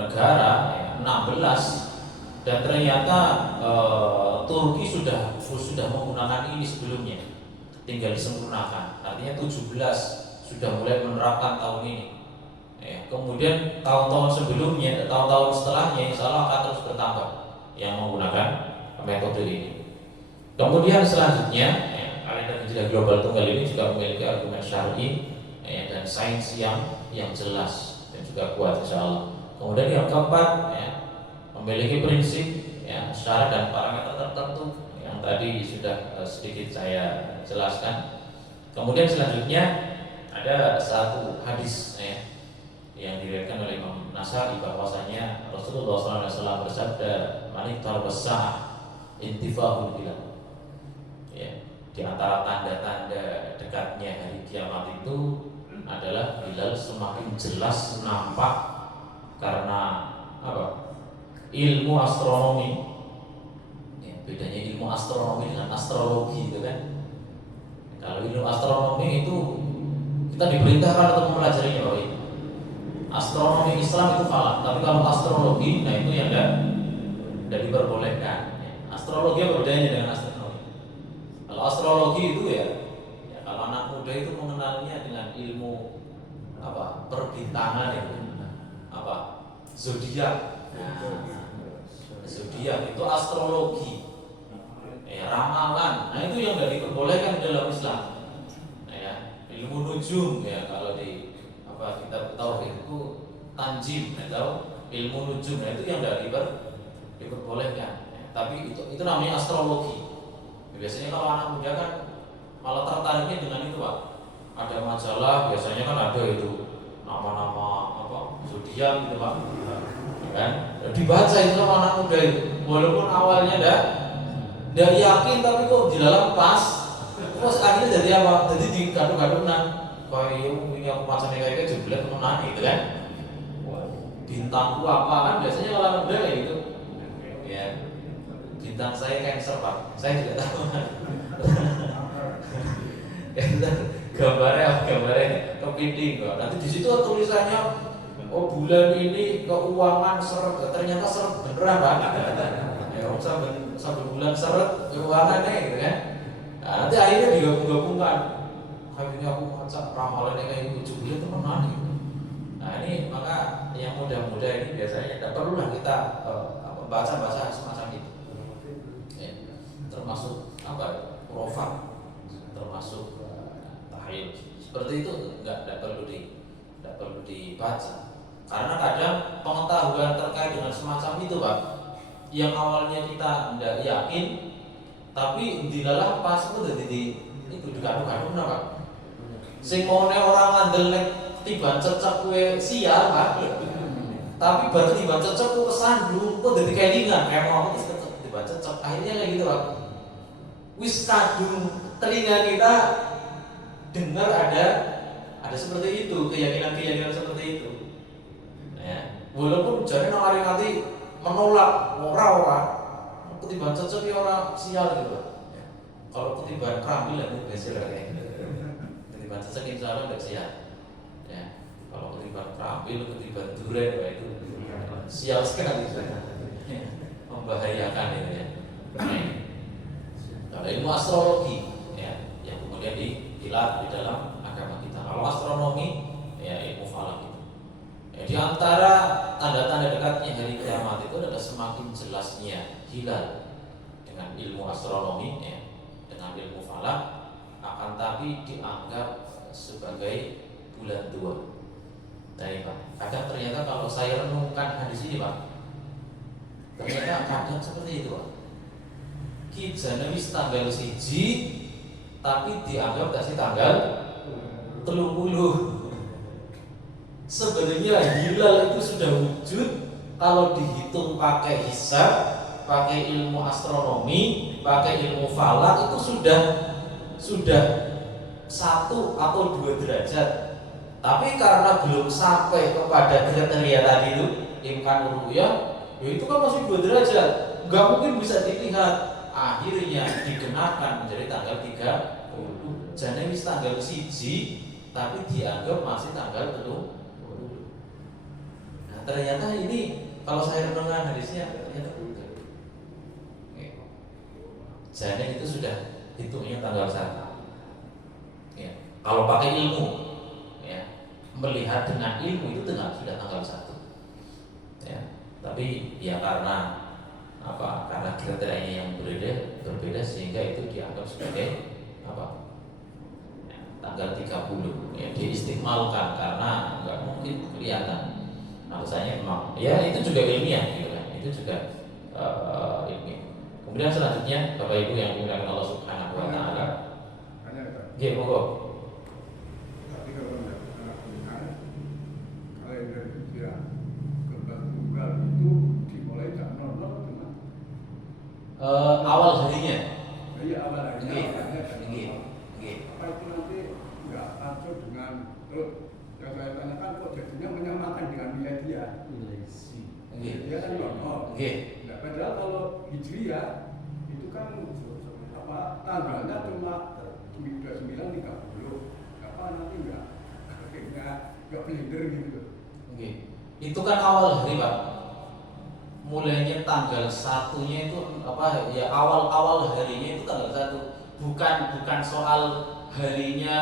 negara ya, 16 dan ternyata Turki sudah menggunakan ini sebelumnya, tinggal disempurnakan. Artinya 17 sudah mulai menerapkan tahun ini. Ya, kemudian tahun-tahun sebelumnya, tahun-tahun setelahnya insya Allah akan terus bertambah yang menggunakan metode ini. Kemudian selanjutnya ya, kalender hijriah global tunggal ini juga memiliki argumen syar'i ya, dan sains yang jelas dan juga kuat insyaallah. Kemudian yang keempat ya, memiliki prinsip ya, syarat dan parameter tertentu yang tadi sudah sedikit saya jelaskan. Kemudian selanjutnya ada satu hadis ya, yang diriwayatkan oleh Imam Nasai bahwasanya Rasulullah SAW bersabda, "Manik tarbasah intifahul hilal." Ya, di antara tanda-tanda dekatnya hari kiamat itu adalah hilal semakin jelas nampak karena apa? Ilmu astronomi. Ya, bedanya ilmu astronomi dengan astrologi itu kan. Kalau ilmu astronomi itu kita diperintahkan untuk mempelajarinya, Pak. Astronomi Islam itu falak, tapi kalau astrologi, nah itu yang tidak diperbolehkan. Astrologi apa bedanya dengan astronomi? Kalau astrologi itu ya kalau anak muda itu mengenalnya dengan ilmu apa? Perbintangan itu, apa? Zodiak. Zodiak itu astrologi. Ramalan. Nah itu yang tidak diperbolehkan dalam Islam. Ilmu nujum ya kalau di kita tauhid itu tanjim atau ilmu nujum, nah itu yang tidak diperbolehkan ya. Tapi itu namanya astrologi. Biasanya kalau anak muda kan malah tertariknya dengan itu, Pak. Ada majalah biasanya kan ada itu nama-nama apa zodiak gitu, Pak. Kan dibaca itu sama anak muda itu, walaupun awalnya tidak yakin, tapi kok dilalang pas, terus akhirnya jadi apa? Jadi digaduk-gadukan, kayak ini aku macamnya kayak jeblet menang gitu kan? Bintangku apa kan? Biasanya kalau anak muda kayak gitu. Ya, bintang saya Cancer, Pak. Saya tidak tahu. gambarnya kepiting kok. Nanti di situ tulisannya, oh bulan ini keuangan seret, ternyata seret beneran, Pak. Ya, sampai bulan seret keuangannya gitu kan. Nah, nanti akhirnya digabung-gabungkan. Kayaknya aku baca ramalan kayak gitu, bulan temenan gitu. Nah ini maka yang muda-muda ini biasanya tidak perlulah kita baca-baca semacam itu. Ya, termasuk apa? Profan, termasuk tahil. Seperti itu tidak perlu dibaca. Karena kadang pengetahuan terkait dengan semacam itu, Pak, yang awalnya kita tidak yakin, tapi dilalah pas itu jadi itu dikadung-kadung, Pak. Sing mone orang ngandel nek tiban cecek kue sial, Pak. Tapi baru tiban cecek kue kesandung, kok jadi kelingan, emang itu tiban cecek. Akhirnya kayak gitu, Pak. Wis kadung telinga kita dengar ada seperti itu, keyakinan seperti itu. Ya, walaupun jadi nang nanti menolak orang ketiban cecek ya orang sial gitu. Ya. Kalau ketiban kerambil itu biasa kayak gitu. Ketiban cecek insya Allah tidak sial. Ya. Kalau ketiban kerambil, ketiban duren, ya itu sial sekali. Ya. Membahayakan itu ya. Kalau ilmu astrologi ya, yang kemudian dilat di dalam agama kita. Kalau astronomi ya ilmu falak itu. Ya, di antara tanda-tanda dekatnya hari kiamat itu adalah semakin jelasnya hilal dengan ilmu astronomi ya, dengan ilmu falak, akan tapi dianggap sebagai bulan tua. Nah, Pak, kadang ternyata kalau saya renungkan hadis ini, Pak, ternyata kadang seperti itu, Pak. Kijana wis tanggal 1 tapi dianggap kasih tanggal 30. Sebenarnya hilal itu sudah wujud kalau dihitung pakai hisab, pakai ilmu astronomi, pakai ilmu falak itu sudah 1 atau 2 derajat. Tapi karena belum sampai kepada kriteria tadi itu imkan ru'yah, ya itu kan masih 2 derajat. Enggak mungkin bisa dilihat. Akhirnya dikenakan menjadi tanggal 30. Jadi wis tanggal 1 tapi dianggap masih tanggal 30. Nah, ternyata ini kalau saya renungkan hadisnya ternyata betul. Jadi itu sudah hitungnya tanggal 1. Ya. Kalau pakai ilmu ya, melihat dengan ilmu itu sudah tanggal 1. Ya. Tapi ya karena kriterianya yang berbeda sehingga itu dianggap sebagai apa? Tanggal 30 ya diistiqmalkan karena nggak mungkin kelihatan. Alasannya memang ya itu juga ilmiah gitu kan. Itu juga ilmiah. Kemudian selanjutnya Bapak Ibu yang dimuliakan Allah Subhanahu wa taala. Nggih, monggo. Tapi kalau anak benar, kalender hijrah kembar tunggal itu dimulai jam 00 teman. Awal harinya. Iya awal harinya. Nggih. Apa itu nanti nggak atur dengan terus yang saya tanyakan kok jadinya menyamakan dengan dia. Nggih. Dia kan 00. Nggih. Nah, padahal kalau hijriah itu kan apa tanggalnya cuma 29 30. Apa nanti nggak blender gitu. Nggih. Itu kan awal hari, Pak. Mulainya tanggal 1-nya itu apa ya, awal harinya itu tanggal 1. Bukan soal harinya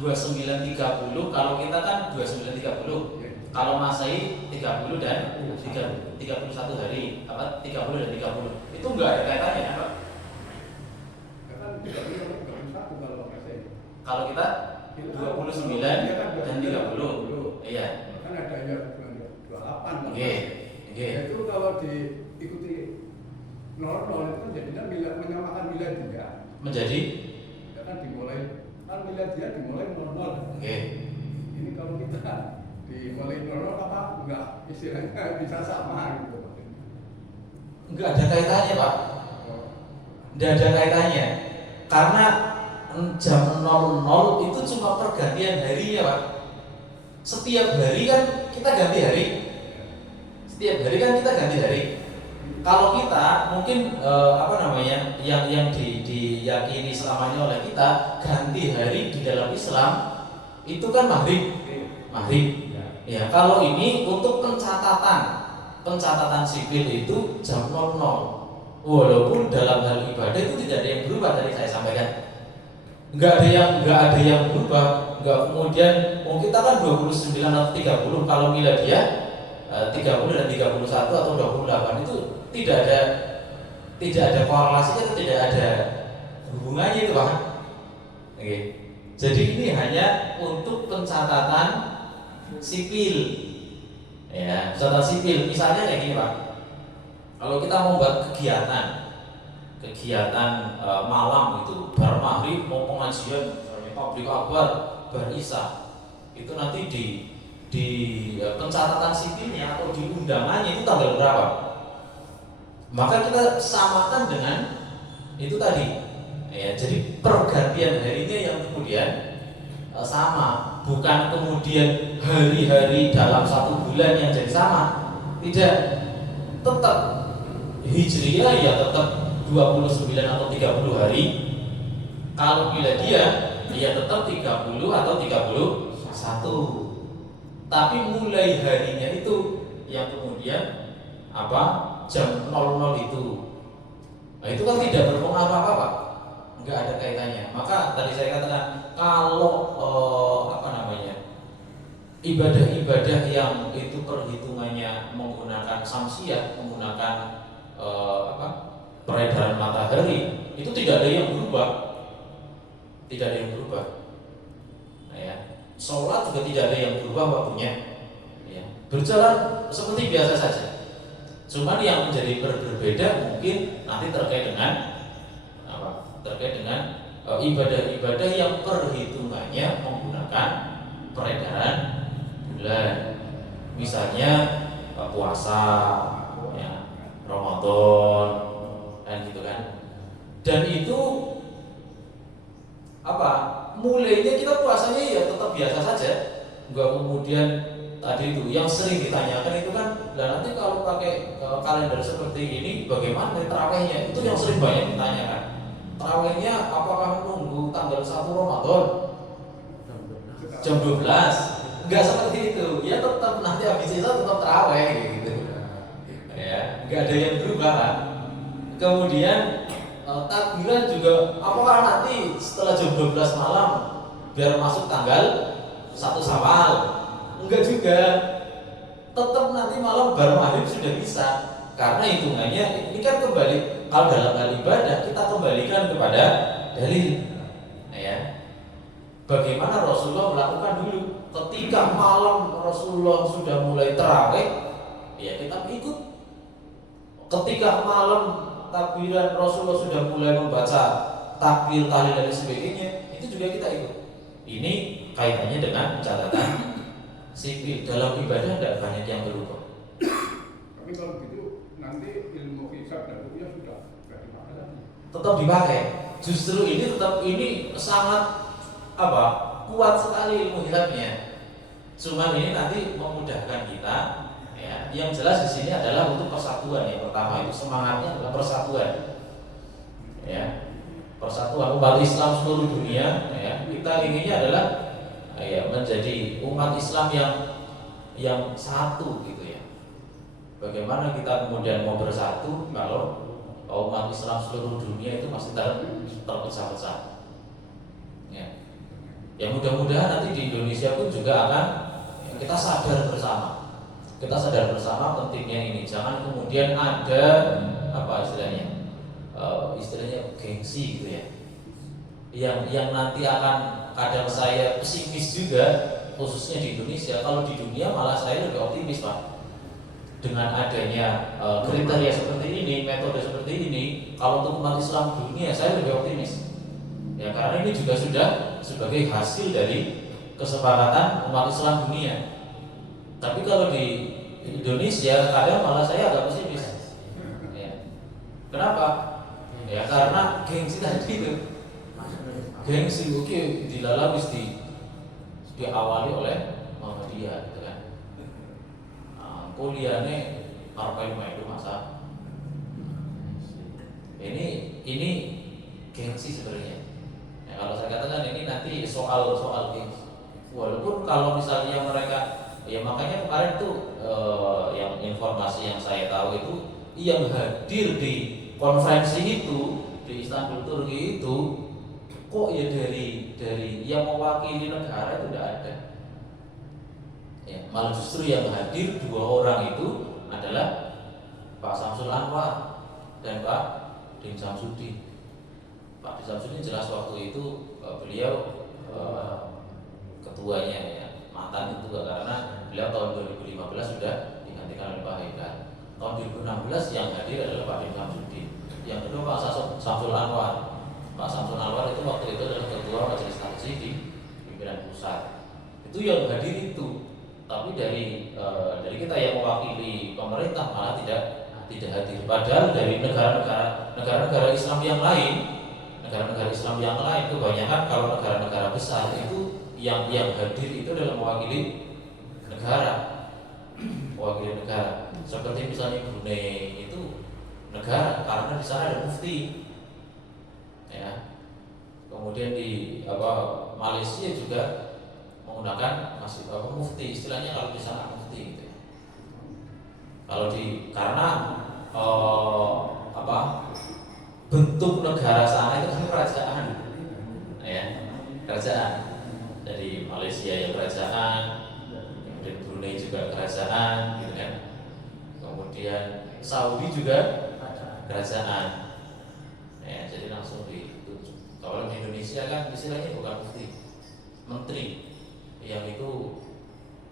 29.30. Kalau kita kan 29.30. Kalau Masehi 30 dan 31 hari, apa 30 dan 30. Itu enggak ada kaitannya kan, Pak? Kan 31 kalau Masehi. Kalau kita 29 dan 30. Iya. Kan ada yang 28. Oke. Itu kalau diikuti 00 itu kan jadinya menyamakan miladiah. Menjadi Ya kan dimulai kan miladiah dimulai 00. Oke. Ini kalau kita dimulai 00 apa enggak istilahnya bisa sama gitu. Enggak ada kaitannya, Pak. Enggak ada kaitannya. Karena jam 00 itu cuma pergantian harinya, Pak. Setiap hari kan kita ganti hari. Setiap hari kan kita ganti hari. Kalau kita mungkin yang diyakini selamanya oleh kita ganti hari di dalam Islam itu kan maghrib. Ya, kalau ini untuk pencatatan sipil itu jam 00. Walaupun dalam hal ibadah itu tidak ada yang berubah, tadi saya sampaikan. Enggak ada yang berubah. Enggak kemudian kita kan 29 atau 30 kalau miladiah 30 dan 31 atau 28 itu tidak ada korelasinya, tidak ada hubungannya itu, Pak. Oke. Jadi ini hanya untuk pencatatan sipil. Ya, pencatatan sipil. Misalnya kayak gini, Pak. Kalau kita mau buat kegiatan malam itu bar maghrib mau pengajian misalnya tabligh akbar, bar isya, itu nanti di pencatatan sipilnya atau di undangannya itu tanggal berapa? Maka kita samakan dengan itu tadi. Ya, jadi pergantian harinya yang kemudian sama, bukan kemudian hari-hari dalam satu bulan yang jadi sama. Tidak, tetap hijriah ya tetap 29 atau 30 hari. Kalau miladiah ya tetap 30 atau 31. Tapi mulai harinya itu yang kemudian jam 00 itu. Nah, itu kan tidak berpengaruh apa-apa, enggak ada kaitannya. Maka tadi saya katakan kalau ibadah-ibadah yang itu perhitungannya menggunakan samsiah, menggunakan peredaran matahari, itu tidak ada yang berubah. Nah, ya. Sholat juga tidak ada yang berubah waktunya, ya. Berjalan seperti biasa saja. Cuman yang menjadi berbeda mungkin nanti terkait dengan ibadah-ibadah yang perhitungannya menggunakan peredaran bulan. Misalnya puasa, ya, Ramadan, dan gitu kan. Dan itu mulainya kita puasanya ya tetap biasa saja, enggak kemudian tadi itu yang sering ditanyakan itu kan, nanti kalau pakai kalender seperti ini bagaimana tarawihnya? Itu yang sering banyak ditanyakan. Tarawihnya apakah menunggu tanggal 1 Ramadan jam 12? Enggak seperti itu. Ya tetap nanti habis itu tetap tarawih gitu. Ya, enggak ada yang berubah kan. Kemudian takbiran juga apakah nanti setelah jam 12 malam biar masuk tanggal 1 Syawal? Enggak juga. Tetap nanti malam bar maghrib sudah bisa. Karena hitungannya ini kan kembali, kalau dalam hal ibadah kita kembalikan kepada dalil. bagaimana Rasulullah melakukan dulu. Ketika malam Rasulullah sudah mulai terawih, ya kita ikut. Ketika malam takbiran Rasulullah sudah mulai membaca takbir, tahlil dan sebagainya, itu juga kita ikut. Ini kaitannya dengan catatan sipil. Dalam ibadah tidak banyak yang berubah. Tapi kalau gitu nanti ilmu hisab dan ruqyah sudah tidak dipakai lagi. Tetap dipakai. Justru ini tetap ini sangat kuat sekali ilmu hisabnya. Cuman ini nanti memudahkan kita. Ya, yang jelas di sini adalah untuk persatuan. Yang pertama itu semangatnya adalah persatuan. Ya, persatuan umat Islam seluruh dunia. Ya, kita inginnya adalah menjadi umat Islam yang satu gitu ya. Bagaimana kita kemudian mau bersatu kalau umat Islam seluruh dunia itu masih terpecah-pecah. Ya. Ya mudah-mudahan nanti di Indonesia pun juga akan kita sadar bersama. Kita sadar bersama pentingnya ini. Jangan kemudian ada istilahnya gengsi gitu ya. Yang nanti akan kadang saya pesimis juga, khususnya di Indonesia. Kalau di dunia malah saya lebih optimis, Pak. Dengan adanya kriteria seperti ini, metode seperti ini, kalau untuk umat Islam dunia saya lebih optimis. Ya karena ini juga sudah sebagai hasil dari kesepakatan umat Islam dunia. Tapi kalau di Indonesia kadang malah saya agak pesimis. Ya. Kenapa? Ya karena gengsi tadi itu. Gengsi dilalui diawali oleh Muhammadiyah gitu kan. Kuliahnya partai itu masa. Ini gengsi sebenarnya. Ya, kalau saya katakan ini nanti soal gengsi. Walaupun kalau misalnya mereka makanya kemarin tuh yang informasi yang saya tahu itu yang hadir di konferensi itu di Istanbul Turki itu kok ya dari yang mewakili negara itu tidak ada. Ya, malah justru yang hadir 2 orang itu adalah Pak Samsul Anwar dan Pak Din Samsudin. Pak Din Samsudin jelas waktu itu beliau ketuanya ya, mantan ketua karena beliau tahun 2015 sudah digantikan oleh Pak Haidar. Tahun 2016 yang hadir adalah Pak Din Samsudin. Yang kedua Pak Samsul Anwar. Pak Samsul Anwar itu waktu itu adalah ketua Majelis Takzi di pimpinan pusat. Itu yang hadir itu. Tapi dari kita yang mewakili pemerintah malah tidak hadir. Padahal dari negara-negara Islam yang lain, kebanyakan kalau negara-negara besar itu yang hadir itu adalah mewakili negara. Seperti misalnya Brunei itu negara karena di sana ada mufti. Ya. Kemudian di Malaysia juga menggunakan mufti, istilahnya kalau di sana mufti gitu ya. Kalau karena bentuk negara sana itu kan kerajaan, ya kerajaan. Dari Malaysia ya kerajaan, kemudian Brunei juga kerajaan, gitu kan. Kemudian Saudi juga kerajaan. Ya, jadi langsung ditunjuk. Kalau di Indonesia kan istilahnya bukan mufti, menteri. Yang itu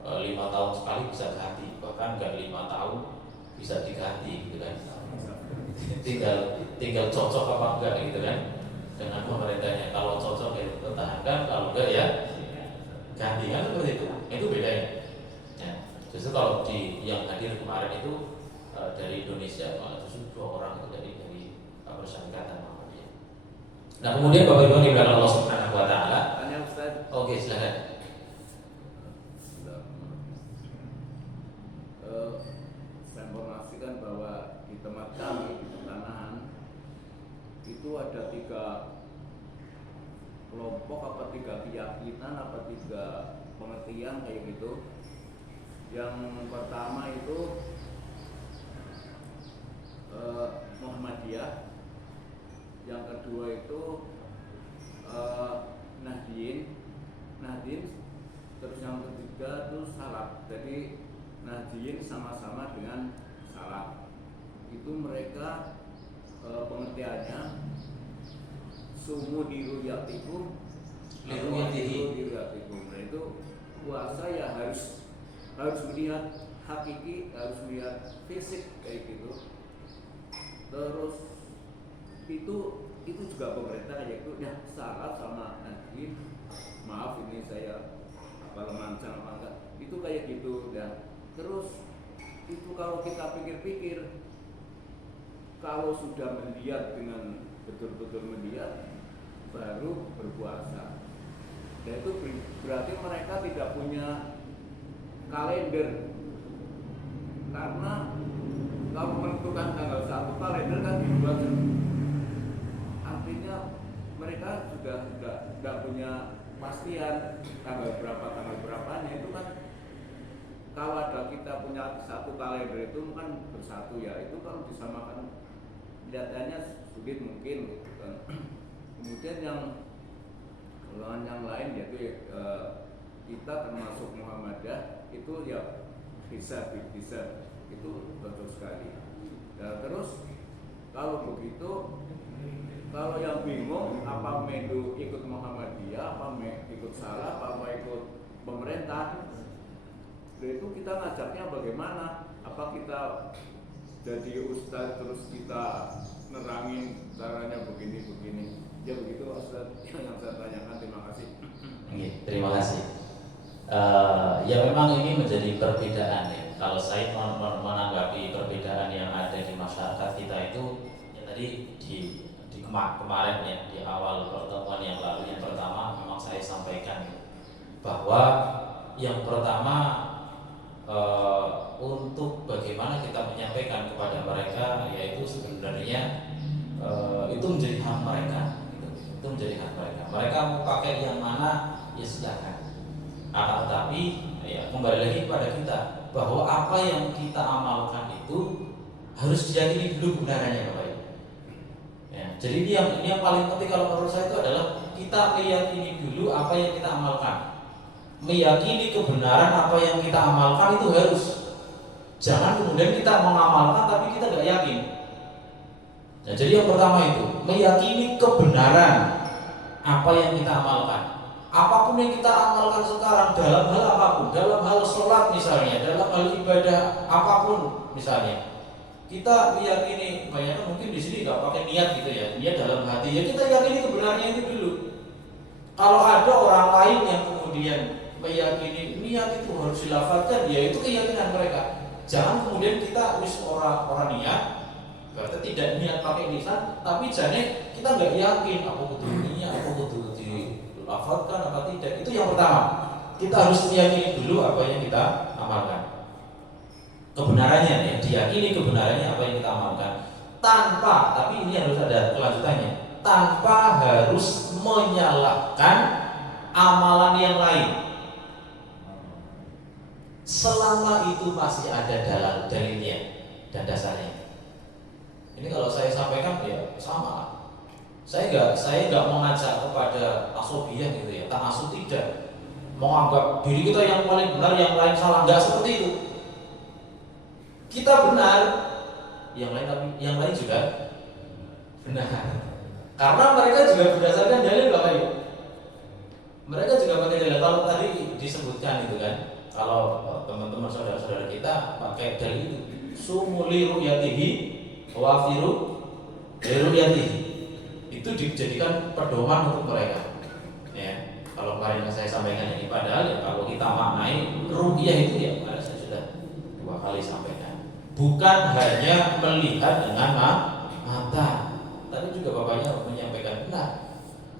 5 tahun sekali bisa ganti, bahkan nggak 5 tahun bisa diganti gitu kan. tinggal cocok apa enggak gitu kan dengan pemerintahnya. Kalau cocok ya pertahankan, kalau enggak ya ganti kan seperti itu bedanya. Ya, justru kalau yang hadir kemarin itu dari Indonesia malah justru 2 orang itu dari Persyarikatan Muhammadiyah. Nah kemudian Bapak Ibu di belakang Allah Subhanahu Wa Taala. Tanya Ustaz. Oke silakan. Saya informasikan bahwa di tempat kami di pertanahan itu ada 3 kelompok apa 3 keyakinan apa 3 pengertian kayak gitu. Yang pertama itu Muhammadiyah, yang kedua itu Nahdien, terus yang ketiga itu Salaf. Jadi Nahdien sama-sama dengan Salaf. Itu mereka pengertiannya sumu di ruyatikum Liruyatihi. Nah, itu puasa ya harus melihat hakiki, harus melihat fisik kayak gitu. Terus itu juga pemerintah kayak gitu ya, syarat sama hadis. Maaf ini saya lemancang apa enggak, itu kayak gitu ya. Terus itu kalau kita pikir-pikir, kalau sudah melihat dengan betul-betul melihat baru berpuasa. Dan itu berarti mereka tidak punya kalender. Karena kalau menentukan tanggal 1 kalender kan dibuat, artinya mereka sudah tidak punya pastian tanggal berapanya. Itu kan kalau ada kita punya satu kalender itu kan bersatu ya, itu kalau disamakan kelihatannya sulit mungkin gitu kan. Kemudian yang golongan yang lain yaitu kita termasuk Muhammadiyah itu ya bisa itu betul sekali. Nah, terus kalau begitu, kalau yang bingung apa medu ikut Muhammadiyah, apa ikut salah, apa ikut pemerintah, itu kita ngajaknya bagaimana? Apa kita jadi ustaz terus kita nerangin caranya begini? Ya begitu Ustaz yang saya tanyakan. Terima kasih. Terima kasih. Ya memang ini menjadi perbedaan ya. Kalau saya menanggapi perbedaan yang ada di masyarakat kita itu, ya tadi di kemarin ya, di awal pertemuan yang lalu, yang pertama memang saya sampaikan bahwa yang pertama untuk bagaimana kita menyampaikan kepada mereka, yaitu sebenarnya itu menjadi hak mereka. Itu menjadi hak mereka. Mereka mau pakai yang mana ya silakan. Akan tetapi ya kembali lagi kepada kita bahwa apa yang kita amalkan itu harus diyakini dulu kebenarannya, Bapak Ibu. Ya, jadi ini yang paling penting kalau menurut saya itu adalah kita meyakini dulu apa yang kita amalkan. Meyakini kebenaran apa yang kita amalkan itu harus. Jangan kemudian kita mengamalkan tapi kita tidak yakin. Nah, jadi yang pertama itu meyakini kebenaran apa yang kita amalkan. Apapun yang kita amalkan sekarang, dalam hal apapun, dalam hal sholat misalnya, dalam hal ibadah apapun misalnya, kita meyakini, banyak mungkin di sini nggak pakai niat gitu ya, niat dalam hati. Ya kita yakini kebenarannya itu dulu. Kalau ada orang lain yang kemudian meyakini niat itu harus dilafadzkan, ya itu keyakinan mereka. Jangan kemudian kita orang niat, berarti tidak niat pakai lisan, tapi jane kita nggak yakin apa kudu niat, apa kudu dilafadzkan apa tidak. Itu yang pertama. Kita harus meyakini dulu apa yang kita amalkan. Kebenarannya ya, diyakini kebenarannya apa yang kita amalkan. Tanpa, tapi ini harus ada kelanjutannya. Tanpa harus menyalahkan amalan yang lain. Selama itu masih ada dalilnya dan dasarnya. Ini kalau saya sampaikan ya sama. Saya nggak mengajak kepada asobiyah gitu ya, ta'assub tidak. Menganggap diri kita yang paling benar, yang lain salah, nggak seperti itu. Kita benar, yang lain juga benar. Karena mereka juga berdasarkan dalil, Bapak Ibu. Mereka juga pakai dalil. Kalau tadi disebutkan itu kan, kalau teman-teman saudara-saudara kita pakai dalil itu, sumuli ru'yatihi wafiru ru'yatihi, itu dijadikan pedoman untuk mereka. Ya, kalau kemarin yang saya sampaikan ini, padahal ya kalau kita maknai ru'yah itu ya, kemarin saya sudah 2 kali sampaikan, bukan hanya melihat dengan mata, tapi juga bapaknya menyampaikan benar.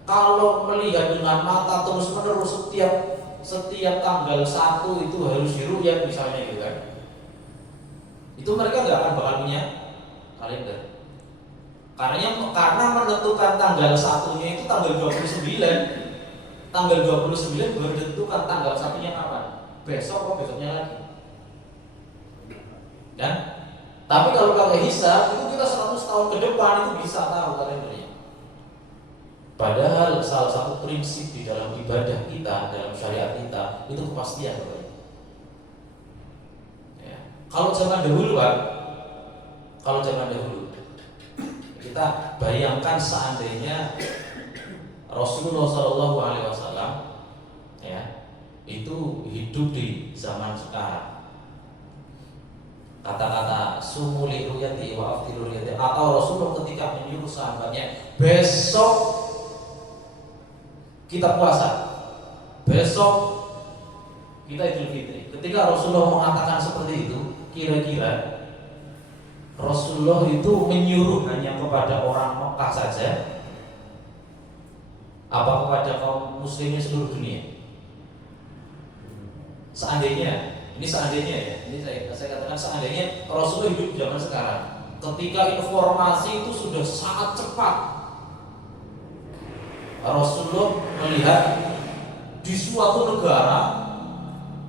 Kalau melihat dengan mata terus menerus setiap tanggal 1 itu harus diru'yah misalnya gitu kan, itu mereka nggak akan bakal punya kalender. Karena menentukan tanggal 1-nya itu tanggal 29. Tanggal 29 baru ditentukan tanggal 1-nya kapan. Besok atau besoknya lagi. Kan? Tapi kalau pakai hisab itu kita 100 tahun ke depan itu bisa tahu kalendernya. Padahal salah satu prinsip di dalam ibadah kita, dalam syariat kita, itu kepastian. Ya. Kalau zaman dahulu Pak, kita bayangkan seandainya Rasulullah Shallallahu Alaihi Wasallam ya itu hidup di zaman sekarang. Kata-kata sumuli ruyati wa aftiru ruyati, atau Rasulullah ketika menyuruh sahabatnya, besok kita puasa, besok kita Idul Fitri. Ketika Rasulullah mengatakan seperti itu, kira-kira Rasulullah itu menyuruh hanya kepada orang Mekah saja, apa kepada kaum muslimin seluruh dunia? Seandainya, ini seandainya ya, ini saya katakan seandainya Rasulullah hidup di zaman sekarang, ketika informasi itu sudah sangat cepat, Rasulullah melihat di suatu negara,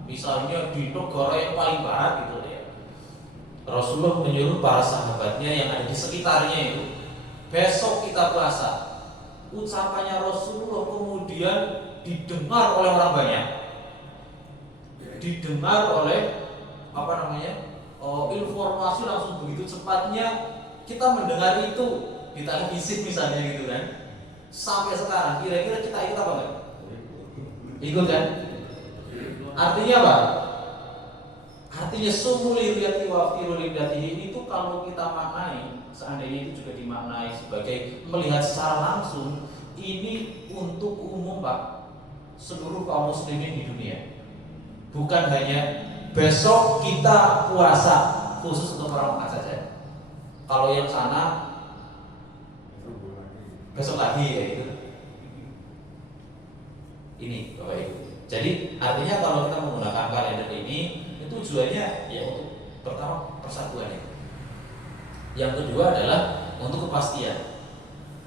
misalnya di negara yang paling barat gitu ya, Rasulullah menyuruh para sahabatnya yang ada di sekitarnya itu, besok kita puasa. Ucapannya Rasulullah kemudian didengar oleh orang banyak, didengar oleh informasi langsung begitu cepatnya. Kita mendengar itu di televisi misalnya gitu kan. Sampai sekarang kira-kira kita ikut apa enggak? Ikut kan? Artinya apa? Artinya sumuli riyati wa aftirul idatihi itu kalau kita maknai, seandainya itu juga dimaknai sebagai melihat secara langsung, ini untuk umum Pak, seluruh kaum muslimin di dunia. Bukan hanya besok kita puasa khusus untuk orang Mekah saja. Kalau yang sana besok lagi ya itu. Ini Bapak Ibu. Jadi artinya kalau kita menggunakan kalender ini, tujuannya ya untuk pertama persatuan itu. Yang kedua adalah untuk kepastian.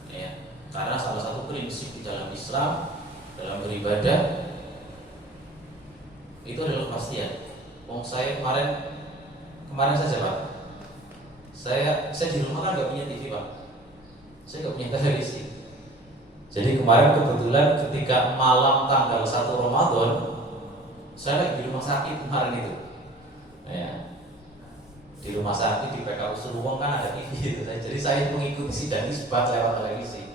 Ya, karena salah satu prinsip di dalam Islam dalam beribadah itu adalah kepastian. Saya kemarin saja Pak, saya di rumah kan nggak punya TV Pak, saya nggak punya televisi. Jadi kemarin kebetulan ketika malam tanggal 1 Ramadan, saya lagi di rumah sakit kemarin itu. Ya, di rumah sakit di PKU Seruang kan ada TV itu. Jadi saya mengikuti sidang isbat lewat televisi.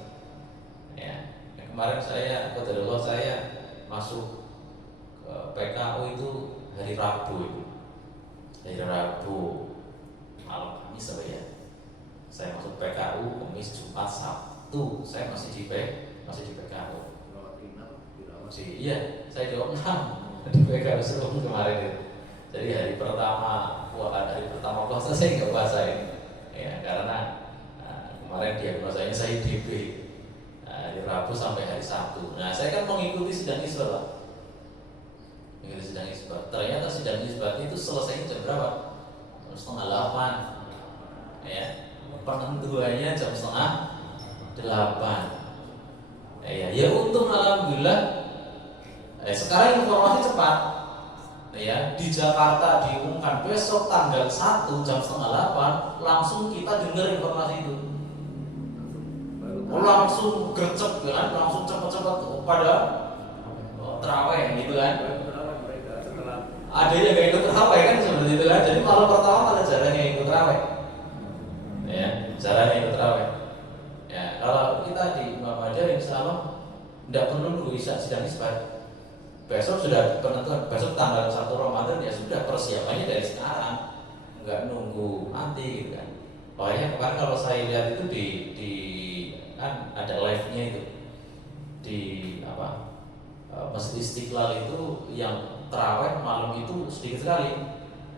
Ya, kemarin saya masuk ke PKU itu hari Rabu itu. Hari Rabu malam Kamis apa ya? Saya masuk PKU Kamis, Jumat, Sabtu saya masih di PKU. Iya, saya jawab 6 di PKU Seruang kemarin itu. Jadi hari pertama puasa saya nggak puasa ya, karena kemarin diagnosanya saya DB dari Rabu sampai hari Sabtu. Nah saya kan mengikuti sidang isbat Pak. Mengikuti sidang isbat. Ternyata sidang isbat itu selesai jam berapa? Jam 7:30 ya. Penentuannya jam 7:30. Ya untung alhamdulillah. Sekarang informasi cepat. Ya, di Jakarta diumumkan besok tanggal 1 jam 7:30, langsung kita dengar informasi itu. Langsung gercep kan, langsung cepat-cepat pada terawih gitu kan. Ada yang nggak ikut terawih kan seperti itu kan. Jadi malam pertama malah jarang yang ikut terawih. Ya, jarang yang ikut terawih. Ya, kalau kita di Muhammadiyah insya Allah tidak perlu nunggu isya sidang isbat. Besok sudah penentuan, besok tanggal 1 Ramadan ya sudah persiapannya dari sekarang, nggak nunggu nanti gitu kan. Pokoknya kemarin kalau saya lihat itu di kan ada live-nya itu di Masjid Istiqlal itu, yang terawih malam itu sedikit sekali,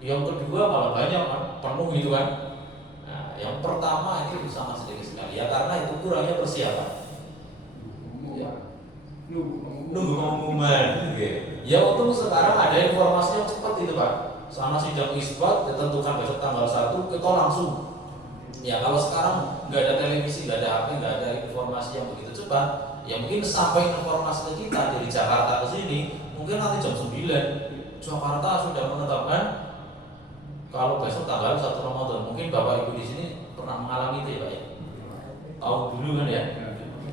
yang kedua malah banyak kan, penuh gitu kan. Nah, yang pertama itu sangat sedikit sekali ya karena itu kurangnya persiapan. Ya. Nunggu pengumuman gitu. Ya untung sekarang ada informasi yang cepat itu Pak. Sama sidang isbat ditentukan besok tanggal 1 kita langsung. Ya kalau sekarang nggak ada televisi, nggak ada HP, nggak ada informasi yang begitu cepat, ya mungkin sampai informasi ke kita dari Jakarta ke sini mungkin nanti jam 9 Jakarta sudah menetapkan kalau besok tanggal 1 Ramadan. Mungkin Bapak Ibu di sini pernah mengalami itu ya Pak ya. Tahu dulu kan ya.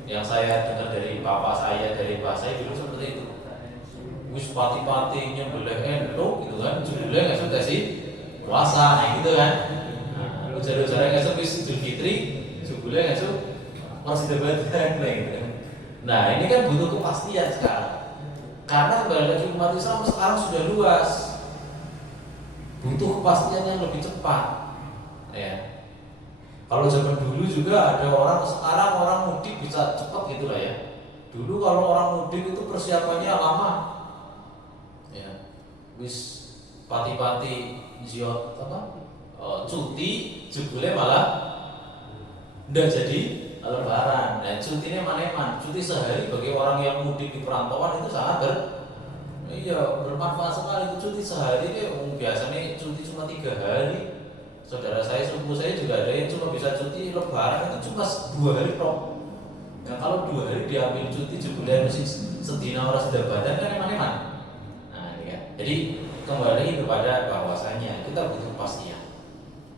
Yang saya dengar dari bapak saya, dari mbak saya dulu seperti itu. Wis pati-patinya boleh endok gitu kan, judulnya nggak sudah sih puasa, nah gitu kan. Ujar-ujarnya nggak sudah Idul Fitri, judulnya nggak sudah masih debat kan, gitu. Nah ini kan butuh kepastian sekarang. Karena kembali lagi umat Islam sekarang sudah luas, butuh kepastian yang lebih cepat. Ya. Kalau zaman dulu juga ada orang, sekarang orang mudik bisa cepat gitu lah ya. Dulu kalau orang mudik itu persiapannya lama. Ya. Wis pati-pati ziot cuti jebule malah ndak jadi lebaran. Dan cutinya maneman, cuti sehari bagi orang yang mudik di perantauan itu sangat bermanfaat sekali. Itu cuti sehari biasanya cuti cuma 3 hari. Saudara saya, sepupu saya juga ada yang cuma bisa cuti lebaran itu cuma 2 hari kok. Nah kalau 2 hari diambil cuti jebule mesti sedina orang sudah badan kan eman-eman. Nah ini kan. Jadi kembali kepada bahwasanya kita butuh kepastian.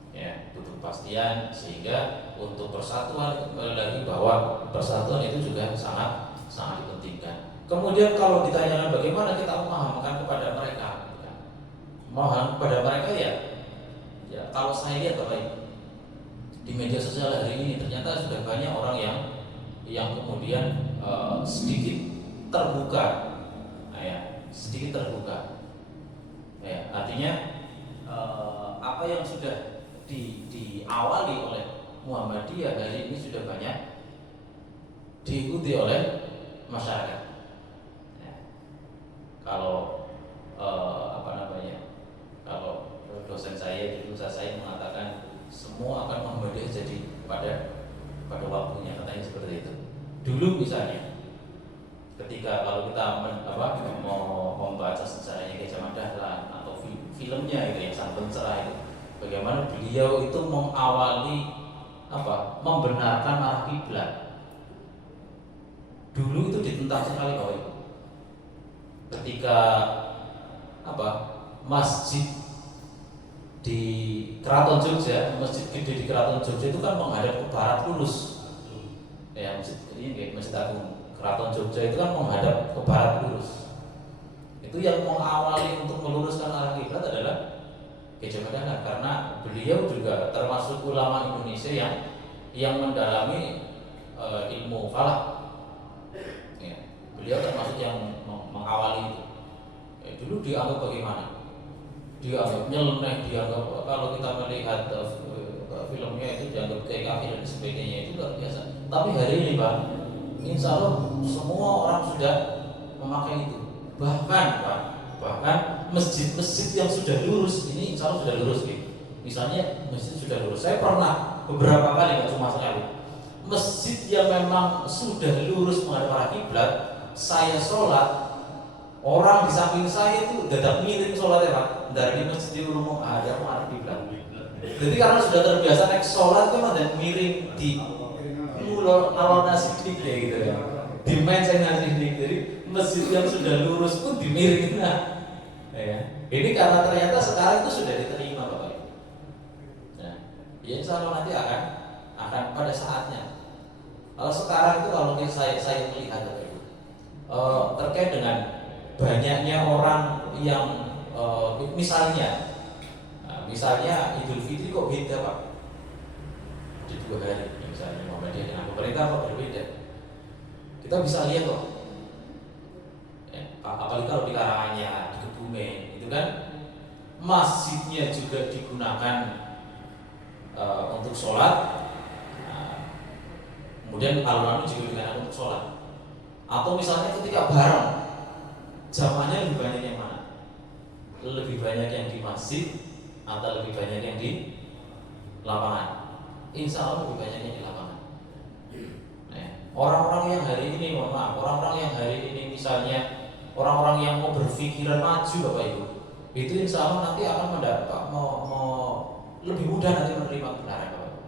Ya, butuh kepastian sehingga untuk persatuan, kembali lagi bahwa persatuan itu juga sangat dipentingkan. Kemudian kalau ditanyakan bagaimana kita memahamkan kepada mereka, memaham kepada mereka ya kalau saya lihat Bapak di media sosial hari ini ternyata sudah banyak orang yang kemudian sedikit terbuka, sedikit terbuka. Ya, artinya apa yang sudah diawali oleh Muhammadiyah hari ini sudah banyak diikuti oleh masyarakat. Ya. Kalau kalau dosen saya dulu saya mengatakan semua akan Muhammadiyah jadi pada waktunya, katanya seperti itu. Dulu misalnya ketika kalau kita mau membaca sejarahnya Kiai Jamal Dahlan atau filmnya itu yang sangat pencerah itu, bagaimana beliau itu mengawali membenarkan arah kiblat. Dulu itu ditentang sekali Bapak Ibu. Ketika masjid di Keraton Jogja, masjid gede di Keraton Jogja itu kan menghadap ke barat lurus. Ya, masjid Agung Keraton Jogja itu kan menghadap ke barat lurus. Itu yang mengawali untuk meluruskan arah kiblat adalah Kiai Jamal Dahlan, karena beliau juga termasuk ulama Indonesia yang mendalami ilmu falak. Ya, beliau termasuk yang mengawali itu. Dulu dianggap bagaimana? Dianggap nyeleneh, dianggap kalau kita melihat filmnya itu dianggap kayak kafir dan sebagainya, itu luar biasa. Tapi hari ini Pak, insya Allah semua orang sudah memakai itu. Bahkan masjid-masjid yang sudah lurus ini insya Allah sudah lurus gitu. Misalnya masjid sudah lurus. Saya pernah beberapa kali, nggak cuma sekali, masjid yang memang sudah lurus menghadap arah kiblat, saya sholat, orang di samping saya itu dadak miring sholatnya Pak. Dari masjid di rumah ada arah kiblat. Jadi karena sudah terbiasa naik sholat kan ada miring di mulur alon nasi gitu ya. Di menceng nasi. Jadi masjid yang sudah lurus pun dimiring. Ya. Ini karena ternyata sekarang itu sudah diterima Bapak Ibu. Ya, insya Allah nanti akan pada saatnya. Kalau sekarang itu kalau saya melihat Bapak Ibu, terkait dengan banyaknya orang yang misalnya Idul Fitri kok beda Pak di 2 hari, misalnya Muhammadiyah dengan pemerintah kok berbeda. Kita bisa lihat kok. Apalagi kalau di Karanganyar, di Kebumen, itu kan masjidnya juga digunakan untuk sholat, kemudian alun-alun juga digunakan untuk sholat. Atau misalnya ketika bareng, jamaahnya lebih banyak yang mana? Lebih banyak yang di masjid atau lebih banyak yang di lapangan? Insya Allah lebih banyak yang di lapangan. Orang-orang yang hari ini, orang-orang yang hari ini misalnya orang-orang yang mau berpikiran maju Bapak Ibu, itu insya Allah nanti akan mendapat lebih mudah nanti menerima kebenaran Bapak Ibu.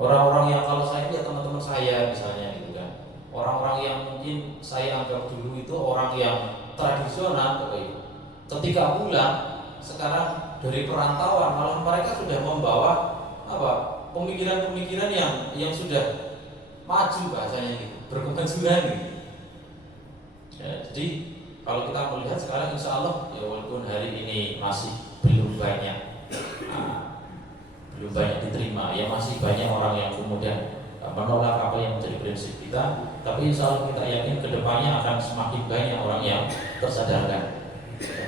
Orang-orang yang kalau saya lihat teman-teman saya misalnya gitu kan, orang-orang yang mungkin saya anggap dulu itu orang yang tradisional Bapak Ibu, ketika pulang sekarang dari perantauan malah mereka sudah membawa pemikiran-pemikiran yang sudah maju bahasanya gitu, berkemajuan gitu. Ya, jadi kalau kita melihat sekarang insya Allah ya walaupun hari ini masih belum banyak diterima, ya masih banyak orang yang kemudian menolak apa yang menjadi prinsip kita, tapi insya Allah kita yakin kedepannya akan semakin banyak orang yang tersadarkan.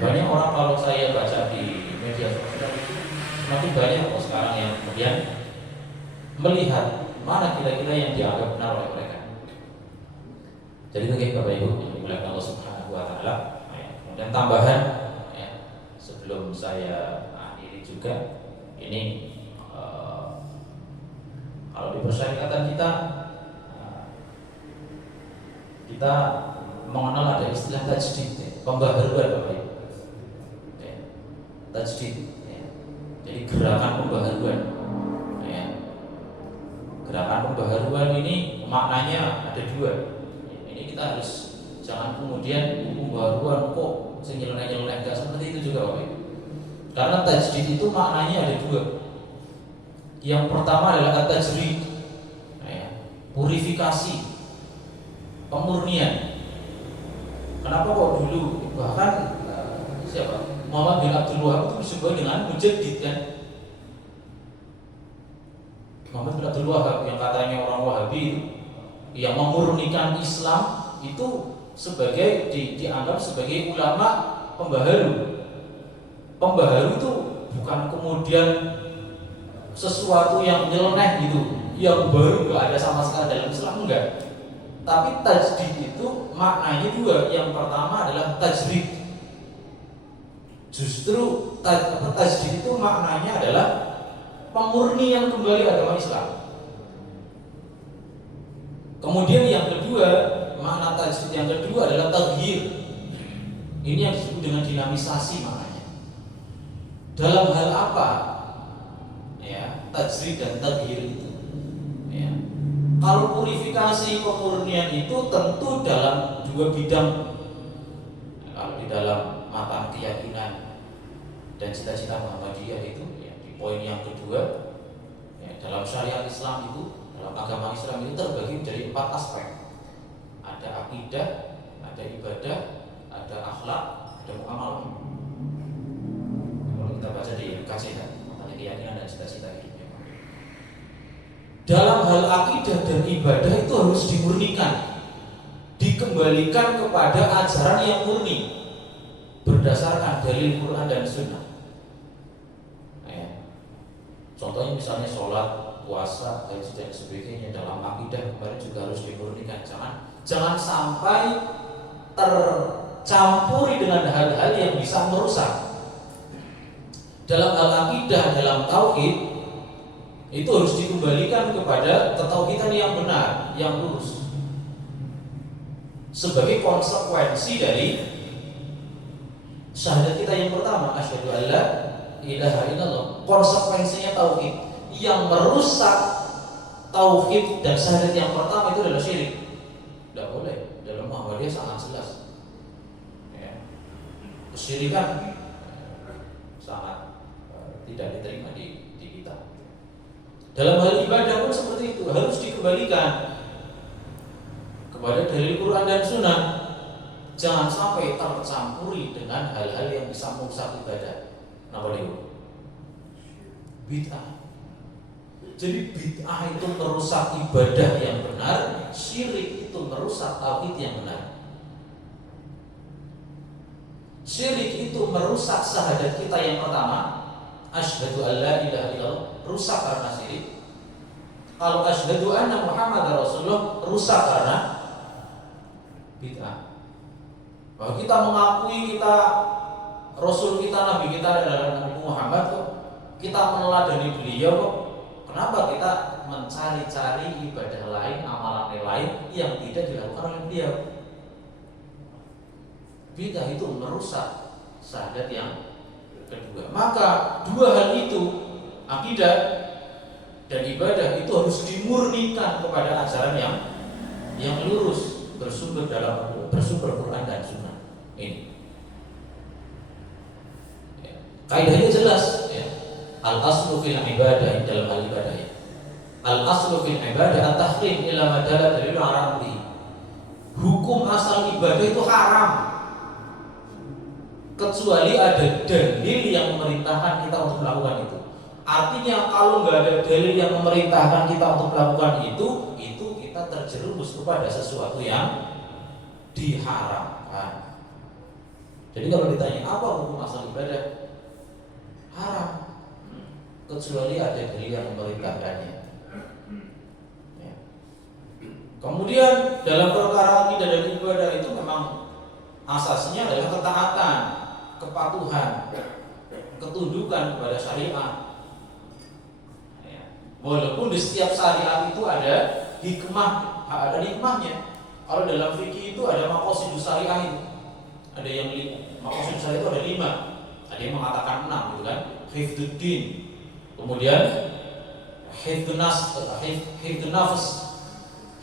Banyak orang, kalau saya baca di media sosial itu semakin banyak kok sekarang yang kemudian melihat mana kira-kira yang dianggap benar oleh mereka. Jadi bagi Bapak Ibu yang dimuliakan Allah Subhanahu wa taala, kemudian tambahan sebelum saya akhiri juga, ini kalau di persyarikatan kita mengenal ada istilah tajdid, pembaharuan Bapak Ibu. Tajdid, jadi gerakan pembaharuan. Gerakan pembaharuan ini maknanya ada dua. Ini kita harus jangan kemudian pembaharuan kok nyeleneh-nyeleneh, enggak seperti itu juga Bapak Ibu. Karena tajdid itu maknanya ada dua. Yang pertama adalah at-tajrid, purifikasi, pemurnian. Kenapa kok dulu bahkan siapa? Muhammad bin Abdul Wahab itu disebut dengan mujaddid kan? Muhammad bin Abdul Wahab yang katanya orang Wahabi yang memurnikan Islam itu sebagai dianggap sebagai ulama pembaharu. Pembaharu itu bukan kemudian sesuatu yang nyeleneh gitu, yang baru nggak ada sama sekali dalam Islam, enggak. Tapi tajdid itu maknanya dua. Yang pertama adalah tajrid. Justru tajdid itu maknanya adalah pemurnian kembali agama Islam. Kemudian yang kedua, makna tajdid yang kedua adalah taghyir. Ini yang disebut dengan dinamisasi maknanya. Dalam hal apa? Tajdid dan taghyir itu. Kalau purifikasi pemurnian itu tentu dalam dua bidang. Kalau di dalam mata keyakinan dan cita-cita Muhammadiyah itu di poin yang kedua, dalam syariat Islam itu, dalam agama Islam itu terbagi menjadi 4 aspek. Ada akidah, ada ibadah, ada akhlak, ada muamalah. Kalau kita baca di KCH, mata keyakinan dan cita-cita hidupnya. Dalam hal akidah dan ibadah itu harus dimurnikan, dikembalikan kepada ajaran yang murni berdasarkan dalil Quran dan Sunnah. Contohnya misalnya sholat, puasa, haji dan sebagainya, dalam akidah kemarin juga harus dimurnikan. Jangan sampai tercampuri dengan hal-hal yang bisa merusak. Dalam hal akidah, dalam tauhid itu harus dikembalikan kepada ketauhidan yang benar, yang lurus. Sebagai konsekuensi dari syahadat kita yang pertama, asyhadu alla ilaha illallah. Konsekuensinya tauhid. Yang merusak tauhid dan syahadat yang pertama itu adalah syirik. Tidak boleh. Dalam Muhammadiyah sangat jelas. Kesyirikan sangat tidak diterima di kita. Dalam hal ibadah pun seperti itu, harus dikembalikan kepada dalil Quran dan Sunnah. Jangan sampai tercampuri dengan hal-hal yang bisa merusak ibadah. Kenapa itu? Bid'ah. Jadi bid'ah itu merusak ibadah yang benar, syirik itu merusak tauhid yang benar. Syirik itu merusak syahadat kita yang pertama, asyhadu alla ilaha illallah, rusak karena syirik. Kalau asyhadu anna Muhammadar Rasulullah, rusak karena bid'ah. Bahwa kita mengakui kita Rasul kita, Nabi kita adalah Nabi Muhammad kok, kita meneladani beliau kok. Kenapa kita mencari-cari ibadah lain, amalan lain yang tidak dilakukan oleh beliau? Bid'ah itu merusak syahadat yang kedua. Maka dua hal itu, akidah dan ibadah, itu harus dimurnikan kepada ajaran yang lurus, bersumber Quran dan Sunnah. Ini kaidahnya jelas. Al-aslu fil ibadah, dalam hal ibadah. Al-aslu fil ibadah at-tahrim ila ma dalla dalil ala amri. Hukum asal ibadah itu haram kecuali ada dalil yang memerintahkan kita untuk melakukan itu. Artinya kalau nggak ada dalil yang memerintahkan kita untuk melakukan itu kita terjerumus kepada sesuatu yang diharamkan. Jadi kalau ditanya apa hukum asal ibadah, haram, kecuali ada dalil yang memerintahkannya. Ya. Kemudian dalam perkara akidah dan ibadah itu memang asasnya adalah ketaatan, kepatuhan, ketundukan kepada syariat. Walaupun di setiap syariat itu ada hikmahnya. Kalau dalam fikih itu ada maqasidus syariah itu. Ada yang maqasidus syariah itu ada 5. Ada yang mengatakan 6 gitu kan. Hifdzuddin. Kemudian hifdzun nafs,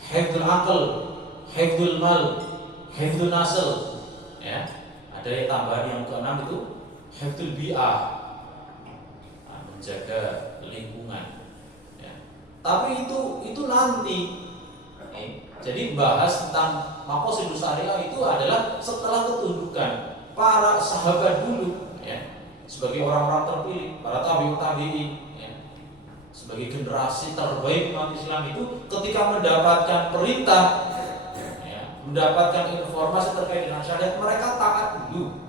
hifdzul aql, hifdzul mal, hifdzun nasl. Ya. Ada yang tambahan yang ke-6 itu hifdzul bi'ah. Menjaga lingkungan. Tapi itu nanti. Jadi bahas tentang maqasidus syariah itu adalah setelah ketundukan para sahabat dulu, ya, sebagai orang-orang terpilih, para tabi'in, ya, sebagai generasi terbaik umat Islam itu ketika mendapatkan perintah, ya, mendapatkan informasi terkait dengan syariat, mereka taat dulu.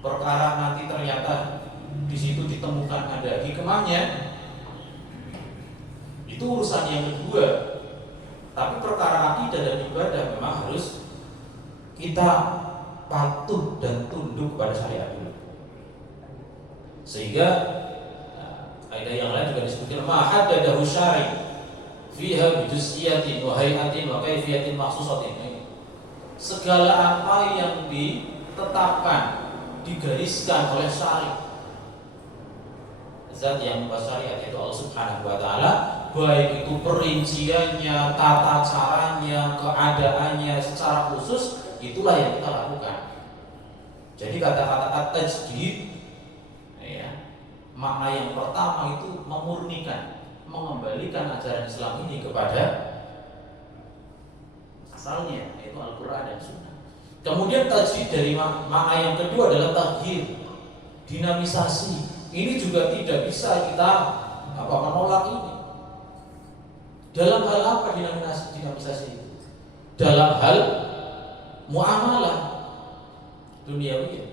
Perkara nanti ternyata di situ ditemukan ada hikmahnya, itu urusan yang kedua. Tapi perkara akidah dan ibadah memang harus kita patuh dan tunduk kepada syariat dulu. Sehingga kaidah yang lain juga disebutkan ma haddadahu syari' fiha bijuz'iyatin wa hay'atin wa kaifiyatin makhsusatin. Segala apa yang ditetapkan, digariskan oleh syari', zat yang membuat syariat itu Allah Subhanahu wa taala, baik itu perinciannya, tata caranya, keadaannya secara khusus, itulah yang kita lakukan. Jadi kata-kata at-tajdid, ya, makna yang pertama itu memurnikan, mengembalikan ajaran Islam ini kepada asalnya, yaitu Al-Quran dan Sunnah. Kemudian tajdid dari makna yang kedua adalah taghyir, dinamisasi. Ini juga tidak bisa kita menolak ini. Dalam hal apa dinamisasi itu? Dalam hal muamalah duniawi,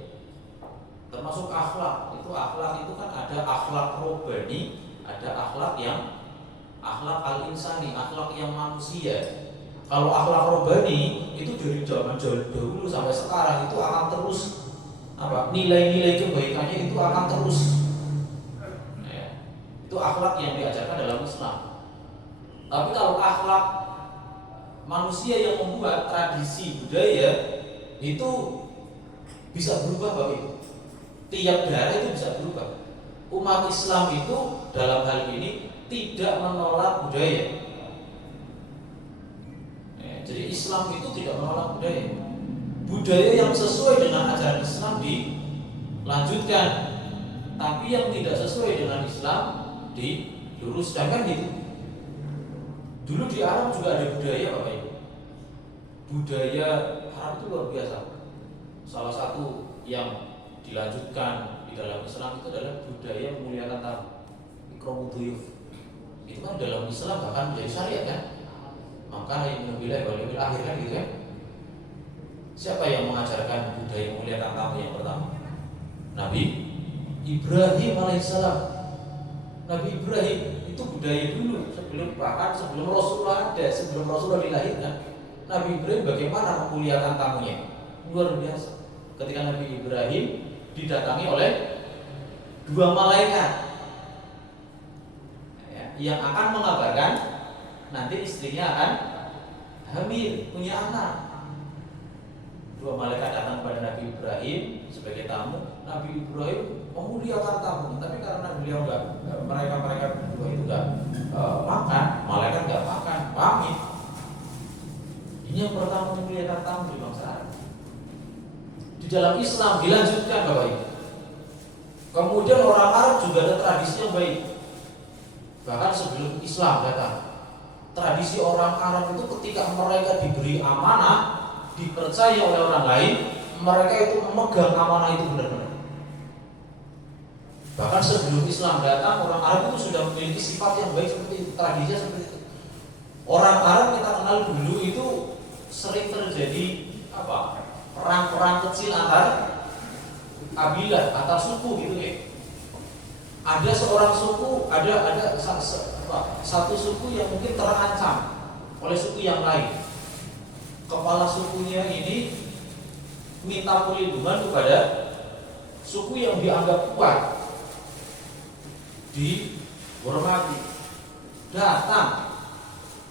termasuk akhlak. Akhlak itu kan ada akhlak robbani, ada akhlak yang akhlak al-insani, akhlak yang manusia. Kalau akhlak robbani itu dari zaman dahulu sampai sekarang itu akan terus nilai-nilai kebaikannya itu akan terus. Itu akhlak yang diajarkan dalam Islam. Tapi kalau akhlak manusia yang membuat tradisi budaya itu bisa berubah, Bapak Ibu. Tiap daerah itu bisa berubah. Umat Islam itu dalam hal ini tidak menolak budaya. Jadi Islam itu tidak menolak budaya. Budaya yang sesuai dengan ajaran Islam dilanjutkan, tapi yang tidak sesuai dengan Islam diluruskan, kan gitu. Dulu di Arab juga ada budaya, Bapak Ibu. Budaya Arab itu luar biasa. Salah satu yang dilanjutkan di dalam Islam itu adalah budaya memuliakan tamu, ikramud dhuyuf. Itu kan dalam Islam bahkan menjadi syariat kan. Maka yang bilang wal akhir kan gitu kan. Siapa yang mengajarkan budaya memuliakan tamu yang pertama? Nabi Ibrahim alaihissalam. Nabi Ibrahim itu budaya dulu sebelum Rasulullah ada, sebelum Rasulullah dilahirkan. Nabi Ibrahim bagaimana memuliakan tamunya? Luar biasa. Ketika Nabi Ibrahim didatangi oleh 2 malaikat, ya, yang akan mengabarkan nanti istrinya akan hamil, punya anak. 2 malaikat datang kepada Nabi Ibrahim sebagai tamu. Nabi Ibrahim memuliakan tamu, tapi karena beliau mereka berdua itu enggak makan, malaikat enggak makan, pamit. Ini yang pertama memuliakan tamu di bangsa Arab. Di dalam Islam dilanjutkan, Bapak Ibu. Kemudian orang Arab juga ada tradisi yang baik. Bahkan sebelum Islam datang, tradisi orang Arab itu ketika mereka diberi amanah, dipercaya oleh orang lain, mereka itu memegang amanah itu benar-benar. Bahkan sebelum Islam datang, orang Arab itu sudah memiliki sifat yang baik seperti itu, tradisinya seperti itu. Orang Arab kita kenal dulu itu sering terjadi perang-perang kecil antar kabilah, antar suku gitu ya. Ada seorang suku, ada satu suku yang mungkin terancam oleh suku yang lain. Kepala sukunya ini minta perlindungan kepada suku yang dianggap kuat, dihormati, datang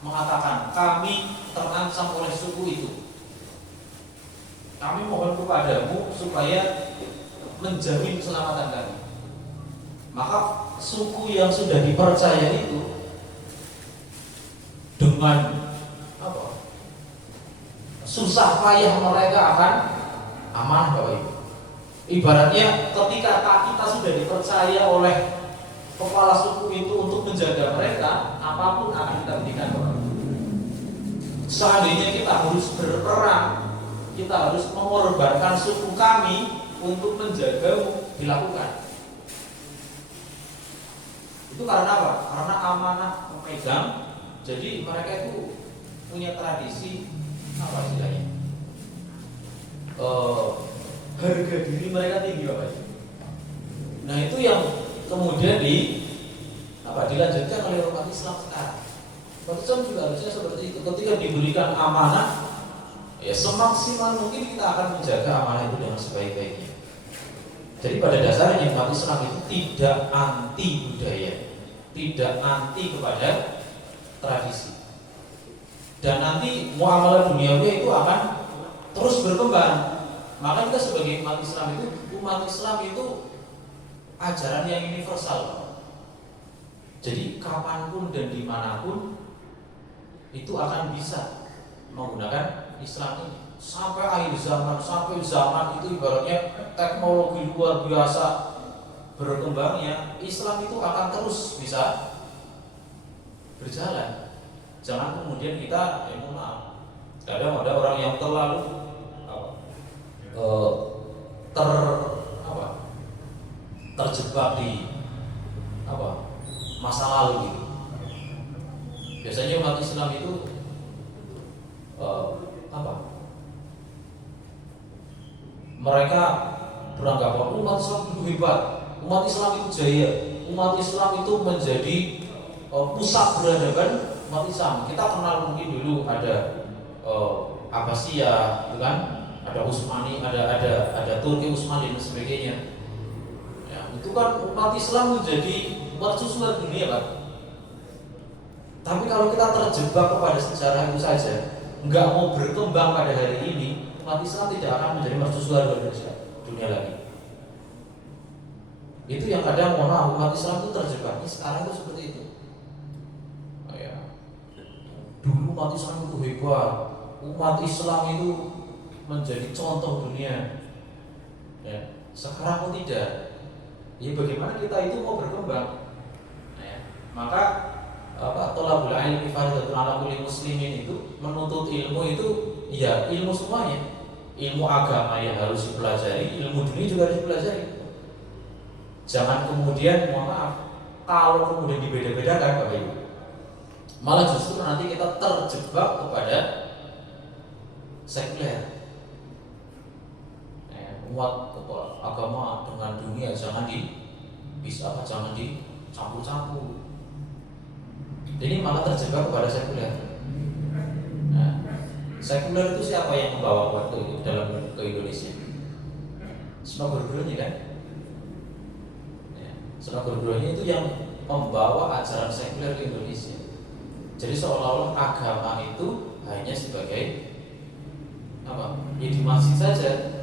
mengatakan kami terancam oleh suku itu. Kami mohon kepadamu supaya menjamin keselamatan kami. Maka suku yang sudah dipercaya itu dengan susah payah mereka akan amanah Bapak Ibu. Ibaratnya ketika kita sudah dipercaya oleh kepala suku itu untuk menjaga mereka, apapun akan kita berikan Bapak Ibu. Seandainya kita harus berperang, kita harus mengorbankan suku kami untuk menjagamu, dilakukan. Itu karena apa? Karena amanah memegang. Jadi mereka itu punya tradisi istilahnya? Harga diri mereka tinggi Bapak. Nah itu yang kemudian dilanjutkan oleh umat Islam sekarang. Umat Islam juga harusnya seperti itu. Ketika diberikan amanah, ya semaksimal mungkin kita akan menjaga amanah itu dengan sebaik-baiknya. Jadi pada dasarnya umat Islam itu tidak anti budaya, tidak anti kepada tradisi. Dan nanti muamalah duniawi itu akan terus berkembang. Maka kita sebagai umat Islam itu ajaran yang universal. Jadi kapanpun dan dimanapun itu akan bisa menggunakan Islam ini. Sampai akhir zaman, sampai zaman itu ibaratnya teknologi luar biasa berkembangnya, Islam itu akan terus bisa berjalan. Jangan kemudian kita kadang ada orang yang terlalu terjebak di masa lalu gitu. Biasanya umat Islam itu mereka beranggapan umat Islam itu hebat, umat Islam itu jaya, umat Islam itu menjadi pusat peradaban umat Islam. Kita kenal mungkin dulu ada Abbasiyah, gitu kan? Ada Utsmani, ada Turki Utsmani dan sebagainya. Ya, itu kan umat Islam menjadi mercusuar dunia, Pak. Tapi kalau kita terjebak kepada sejarah itu saja, nggak mau berkembang pada hari ini, umat Islam tidak akan menjadi mercusuar dunia lagi. Itu yang kadang umat Islam itu terjebak. Sekarang itu seperti itu. Dulu umat Islam itu hebat, umat Islam itu menjadi contoh dunia. Ya, sekarang tidak. Ya bagaimana kita itu mau berkembang? Maka thalabul ilmi fardhatun 'ala kulli muslimin itu menuntut ilmu itu ya ilmu semuanya. Ilmu agama yang harus dipelajari, ilmu dunia juga harus dipelajari. Jangan kemudian kalau kemudian dibeda-bedakan Bapak Ibu, malah justru nanti kita terjebak kepada sekuler. Umat agama dengan dunia jangan dicampur-campur. Ini malah terjebak kepada sekuler. Nah, sekuler itu siapa yang membawa waktu itu dalam ke Indonesia? Semua guru-gurunya kan? Semua guru-gurunya itu yang membawa ajaran sekuler ke Indonesia. Jadi seolah-olah agama itu hanya sebagai ya di masjid saja.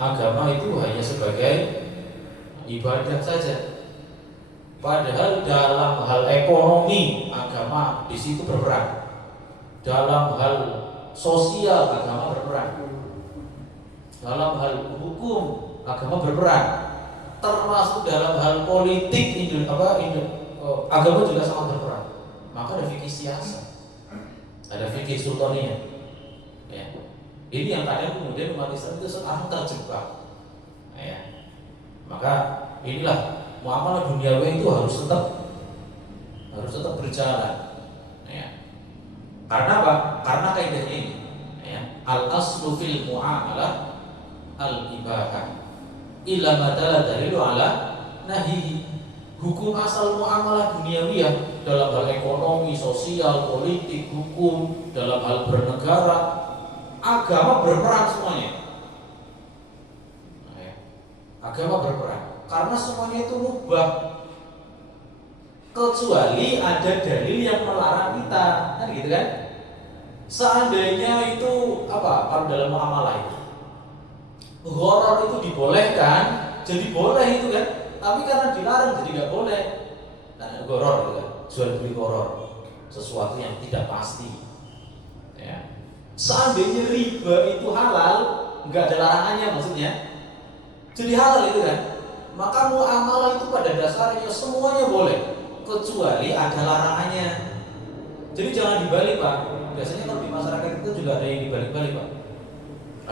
Agama itu hanya sebagai ibadah saja. Padahal dalam hal ekonomi agama di situ berperan. Dalam hal sosial agama berperan. Dalam hal hukum agama berperan. Termasuk dalam hal politik agama juga sangat berperan. Maka ada fikih siasat, ada fikih sultaniyah. Ya. Ini yang kadang kemudian umat Islam itu sekarang terjebak. Ya. Maka inilah muamalah duniawi itu harus tetap berjalan. Ya. Karena apa? Karena kaidahnya ini. Ya. Al aslu fil muamalah al ibahah illa madalla dalilu ala nahi. Hukum asal muamalah duniawiyah dalam hal ekonomi, sosial, politik, hukum, dalam hal bernegara, agama berperan semuanya. Agama berperan karena semuanya itu mubah, kecuali ada dalil yang melarang kita, kan gitu kan? Seandainya itu apa? Kalau dalam muamalah itu gharar itu dibolehkan, jadi boleh itu kan? Tapi karena dilarang jadi nggak boleh. Nah, gharar itu kan, jual beli gharar, sesuatu yang tidak pasti. Ya. Seandainya riba itu halal, nggak ada larangannya maksudnya. Jadi halal itu kan, maka muamalah itu pada dasarnya semuanya boleh, kecuali ada larangannya. Jadi jangan dibalik Pak. Biasanya kalau di masyarakat itu juga ada yang dibalik-balik Pak.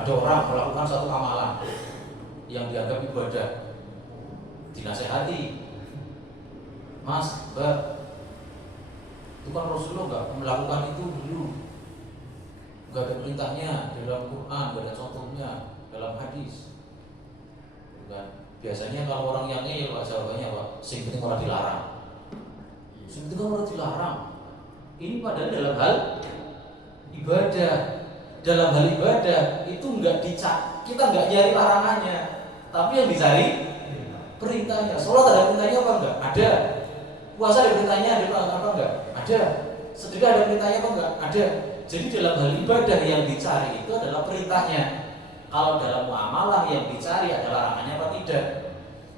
Ada orang melakukan satu amalan yang dianggap ibadah, dinasehati, Mas, Mbak, itu kan Rasulullah nggak melakukan itu dulu, nggak ada perintahnya dalam Quran, nggak ada contohnya dalam hadis. Kan? Biasanya kalau orang yang ngeyel Pak, jawabannya apa? Sing penting orang dilarang. Sing penting orang dilarang. Ini padahal dalam hal ibadah. Dalam hal ibadah itu kita nggak nyari larangannya, tapi yang dicari perintahnya. Sholat ada perintahnya apa enggak? Ada. Puasa ada perintahnya apa enggak? Ada. Sedekah ada perintahnya apa enggak? Ada. Jadi dalam hal ibadah yang dicari itu adalah perintahnya. Kalau dalam muamalah yang dicari ada larangannya apa tidak?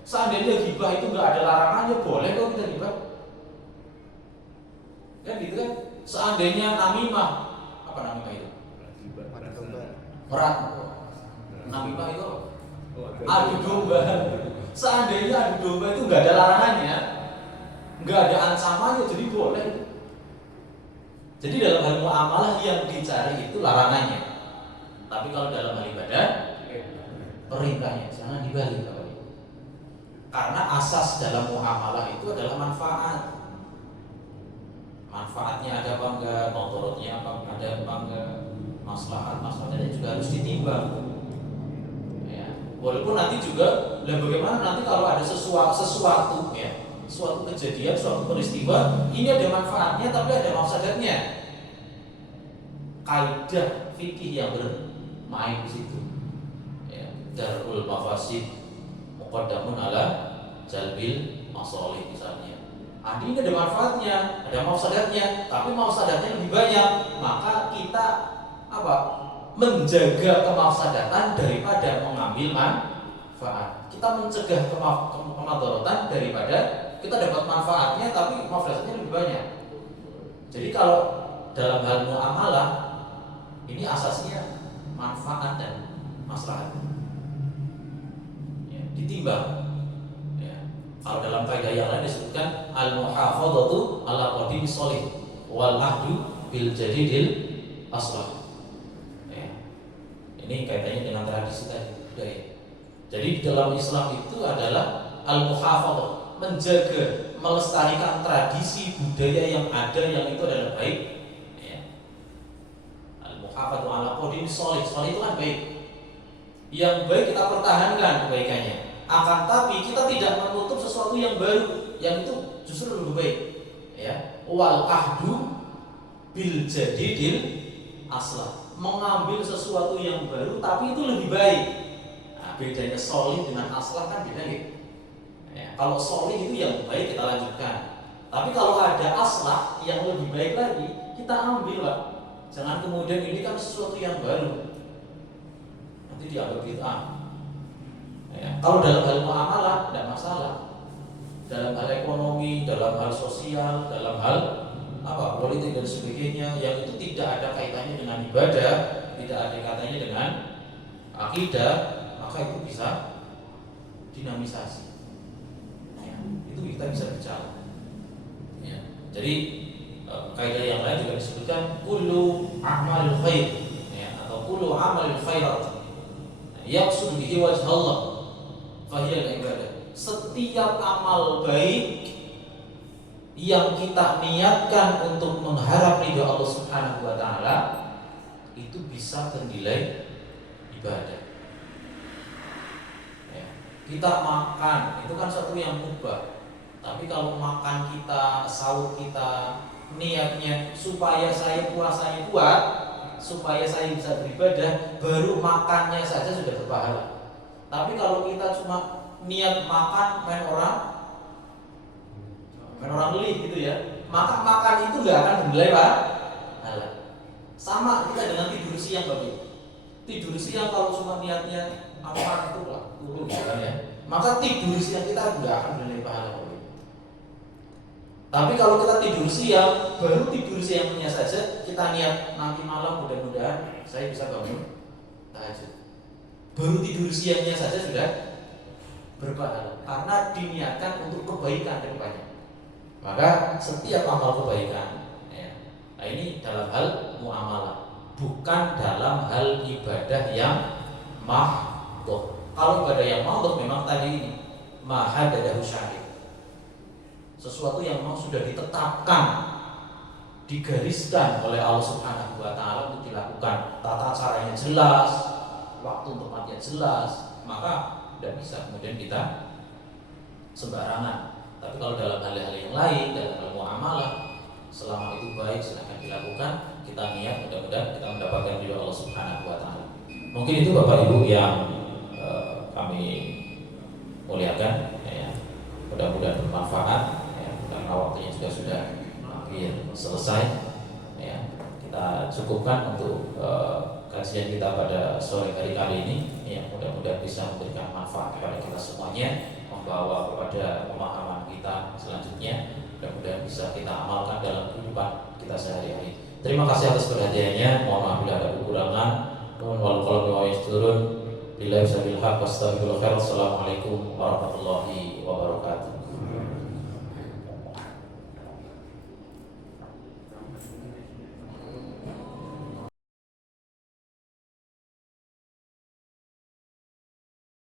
Seandainya ghibah itu nggak ada larangannya, boleh kok kita ghibah? Kan gitu kan? Seandainya namimah, apa namimah itu? Merat. Namimah itu adu domba. Seandainya adu domba itu nggak ada larangannya, nggak ada ancamannya, jadi boleh. Jadi dalam hal muamalah yang dicari itu larangannya. Tapi kalau dalam hal ibadah, perintahnya jangan dibalik. Karena asas dalam muamalah itu adalah manfaat. Manfaatnya ada apa enggak, motorotnya apa enggak, maslahatnya juga harus ditimbang. Ya. Walaupun nanti juga, bagaimana nanti kalau ada sesuatu ya, suatu kejadian, suatu peristiwa, ini ada manfaatnya tapi ada mafsadatnya. Kaidah fikih yang bermain di situ. Ya, darul mafasid muqaddamun ala jalbil masalih misalnya. Ini ada manfaatnya, ada mafsadatnya, tapi mafsadatnya lebih banyak, maka kita menjaga kemafsadatan daripada mengambil manfaat. Kita mencegah kemadaratan daripada kita dapat manfaatnya tapi mafsadatnya lebih banyak. Jadi kalau dalam hal muamalah ini asasnya manfaat dan maslahat. Ya, ditimbang. Kalau dalam kaidah yang lain disebutkan al-muhafadzatu ala qadim sholih wal ahdu bil jadidil aslah. Ya. Ini kaitannya dengan tradisi tadi budaya. Jadi dalam Islam itu adalah al-muhafadzah, menjaga, melestarikan tradisi budaya yang ada yang itu adalah baik. Ya. Al-muhafadzatu ala qadim sholih, sholih itu kan baik. Yang baik kita pertahankan kebaikannya. Akan tapi kita tidak menutup sesuatu yang baru, yang itu justru lebih baik. Ya, wal ahdu bil jadidil aslah, mengambil sesuatu yang baru tapi itu lebih baik. Nah, bedanya sholih dengan aslah kan beda gitu. Ya, kalau sholih itu yang baik kita lanjutkan, tapi kalau ada aslah yang lebih baik lagi kita ambil Pak. Jangan kemudian ini kan sesuatu yang baru nanti dianggap bid'ah. Ya, kalau dalam hal muamalah tidak masalah. Dalam hal ekonomi, dalam hal sosial, dalam hal politik dan sebagainya yang itu tidak ada kaitannya dengan ibadah, tidak ada kaitannya dengan akidah, maka itu bisa dinamisasi. Ya, itu kita bisa berjalan. Ya, jadi kaidah yang lain juga disebutkan kullu a'malil khair, ya, atau kullu amalil khairat yaqsud bihi wajh Allah. Fahiyal ibadah. setiap amal baik yang kita niatkan untuk mengharap ridho Allah Subhanahu wa taala itu bisa bernilai ibadah. Ya. Kita makan itu kan satu yang mubah. Tapi kalau makan kita, sahur kita, niatnya supaya saya puasanya kuat, supaya saya bisa beribadah, baru makannya saja sudah berpahala. Tapi kalau kita cuma niat makan main orang beli gitu ya, maka makan itu nggak akan bernilai pahala. Sama kita dengan tidur siang Bapak. Tidur siang kalau cuma niatnya makan itu lah turun kan ya, maka tidur siang kita nggak akan bernilai pahala Bapak. Tapi kalau kita tidur siang, baru tidur siangnya saja kita niat nanti malam mudah-mudahan saya bisa bangun tahajud. Baru tidur siangnya saja sudah berpahala karena diniatkan untuk kebaikan ke depannya. Maka setiap amal kebaikan ya, nah ini dalam hal muamalah, bukan dalam hal ibadah yang mahdhah. Kalau ibadah yang mahdhah memang tadi ini mahadadahu syar'i, sesuatu yang memang sudah ditetapkan, digariskan oleh Allah Subhanahu wa taala untuk dilakukan, tata caranya jelas, waktu tempatnya jelas, maka tidak bisa kemudian kita sembarangan. Tapi kalau dalam hal-hal yang lain, dalam hal muamalah, selama itu baik silahkan dilakukan. Kita niat mudah-mudahan kita mendapatkan ridho Allah Subhanahu wa taala. Mungkin itu Bapak Ibu yang kami muliakan ya. Mudah-mudahan bermanfaat ya, karena waktunya juga sudah hampir selesai ya. Kita cukupkan untuk kajian kita pada sore hari kali ini ya, mudah-mudahan bisa memberikan manfaat kepada kita semuanya, membawa kepada pemahaman kita selanjutnya, mudah-mudahan bisa kita amalkan dalam kehidupan kita sehari-hari. Terima kasih atas perhatiannya. Mohon maaf bila ada kekurangan. Nuhun wal qalbi wa yasturun. Billahi sabil haq wastaghfirullah. Assalamualaikum warahmatullahi wabarakatuh.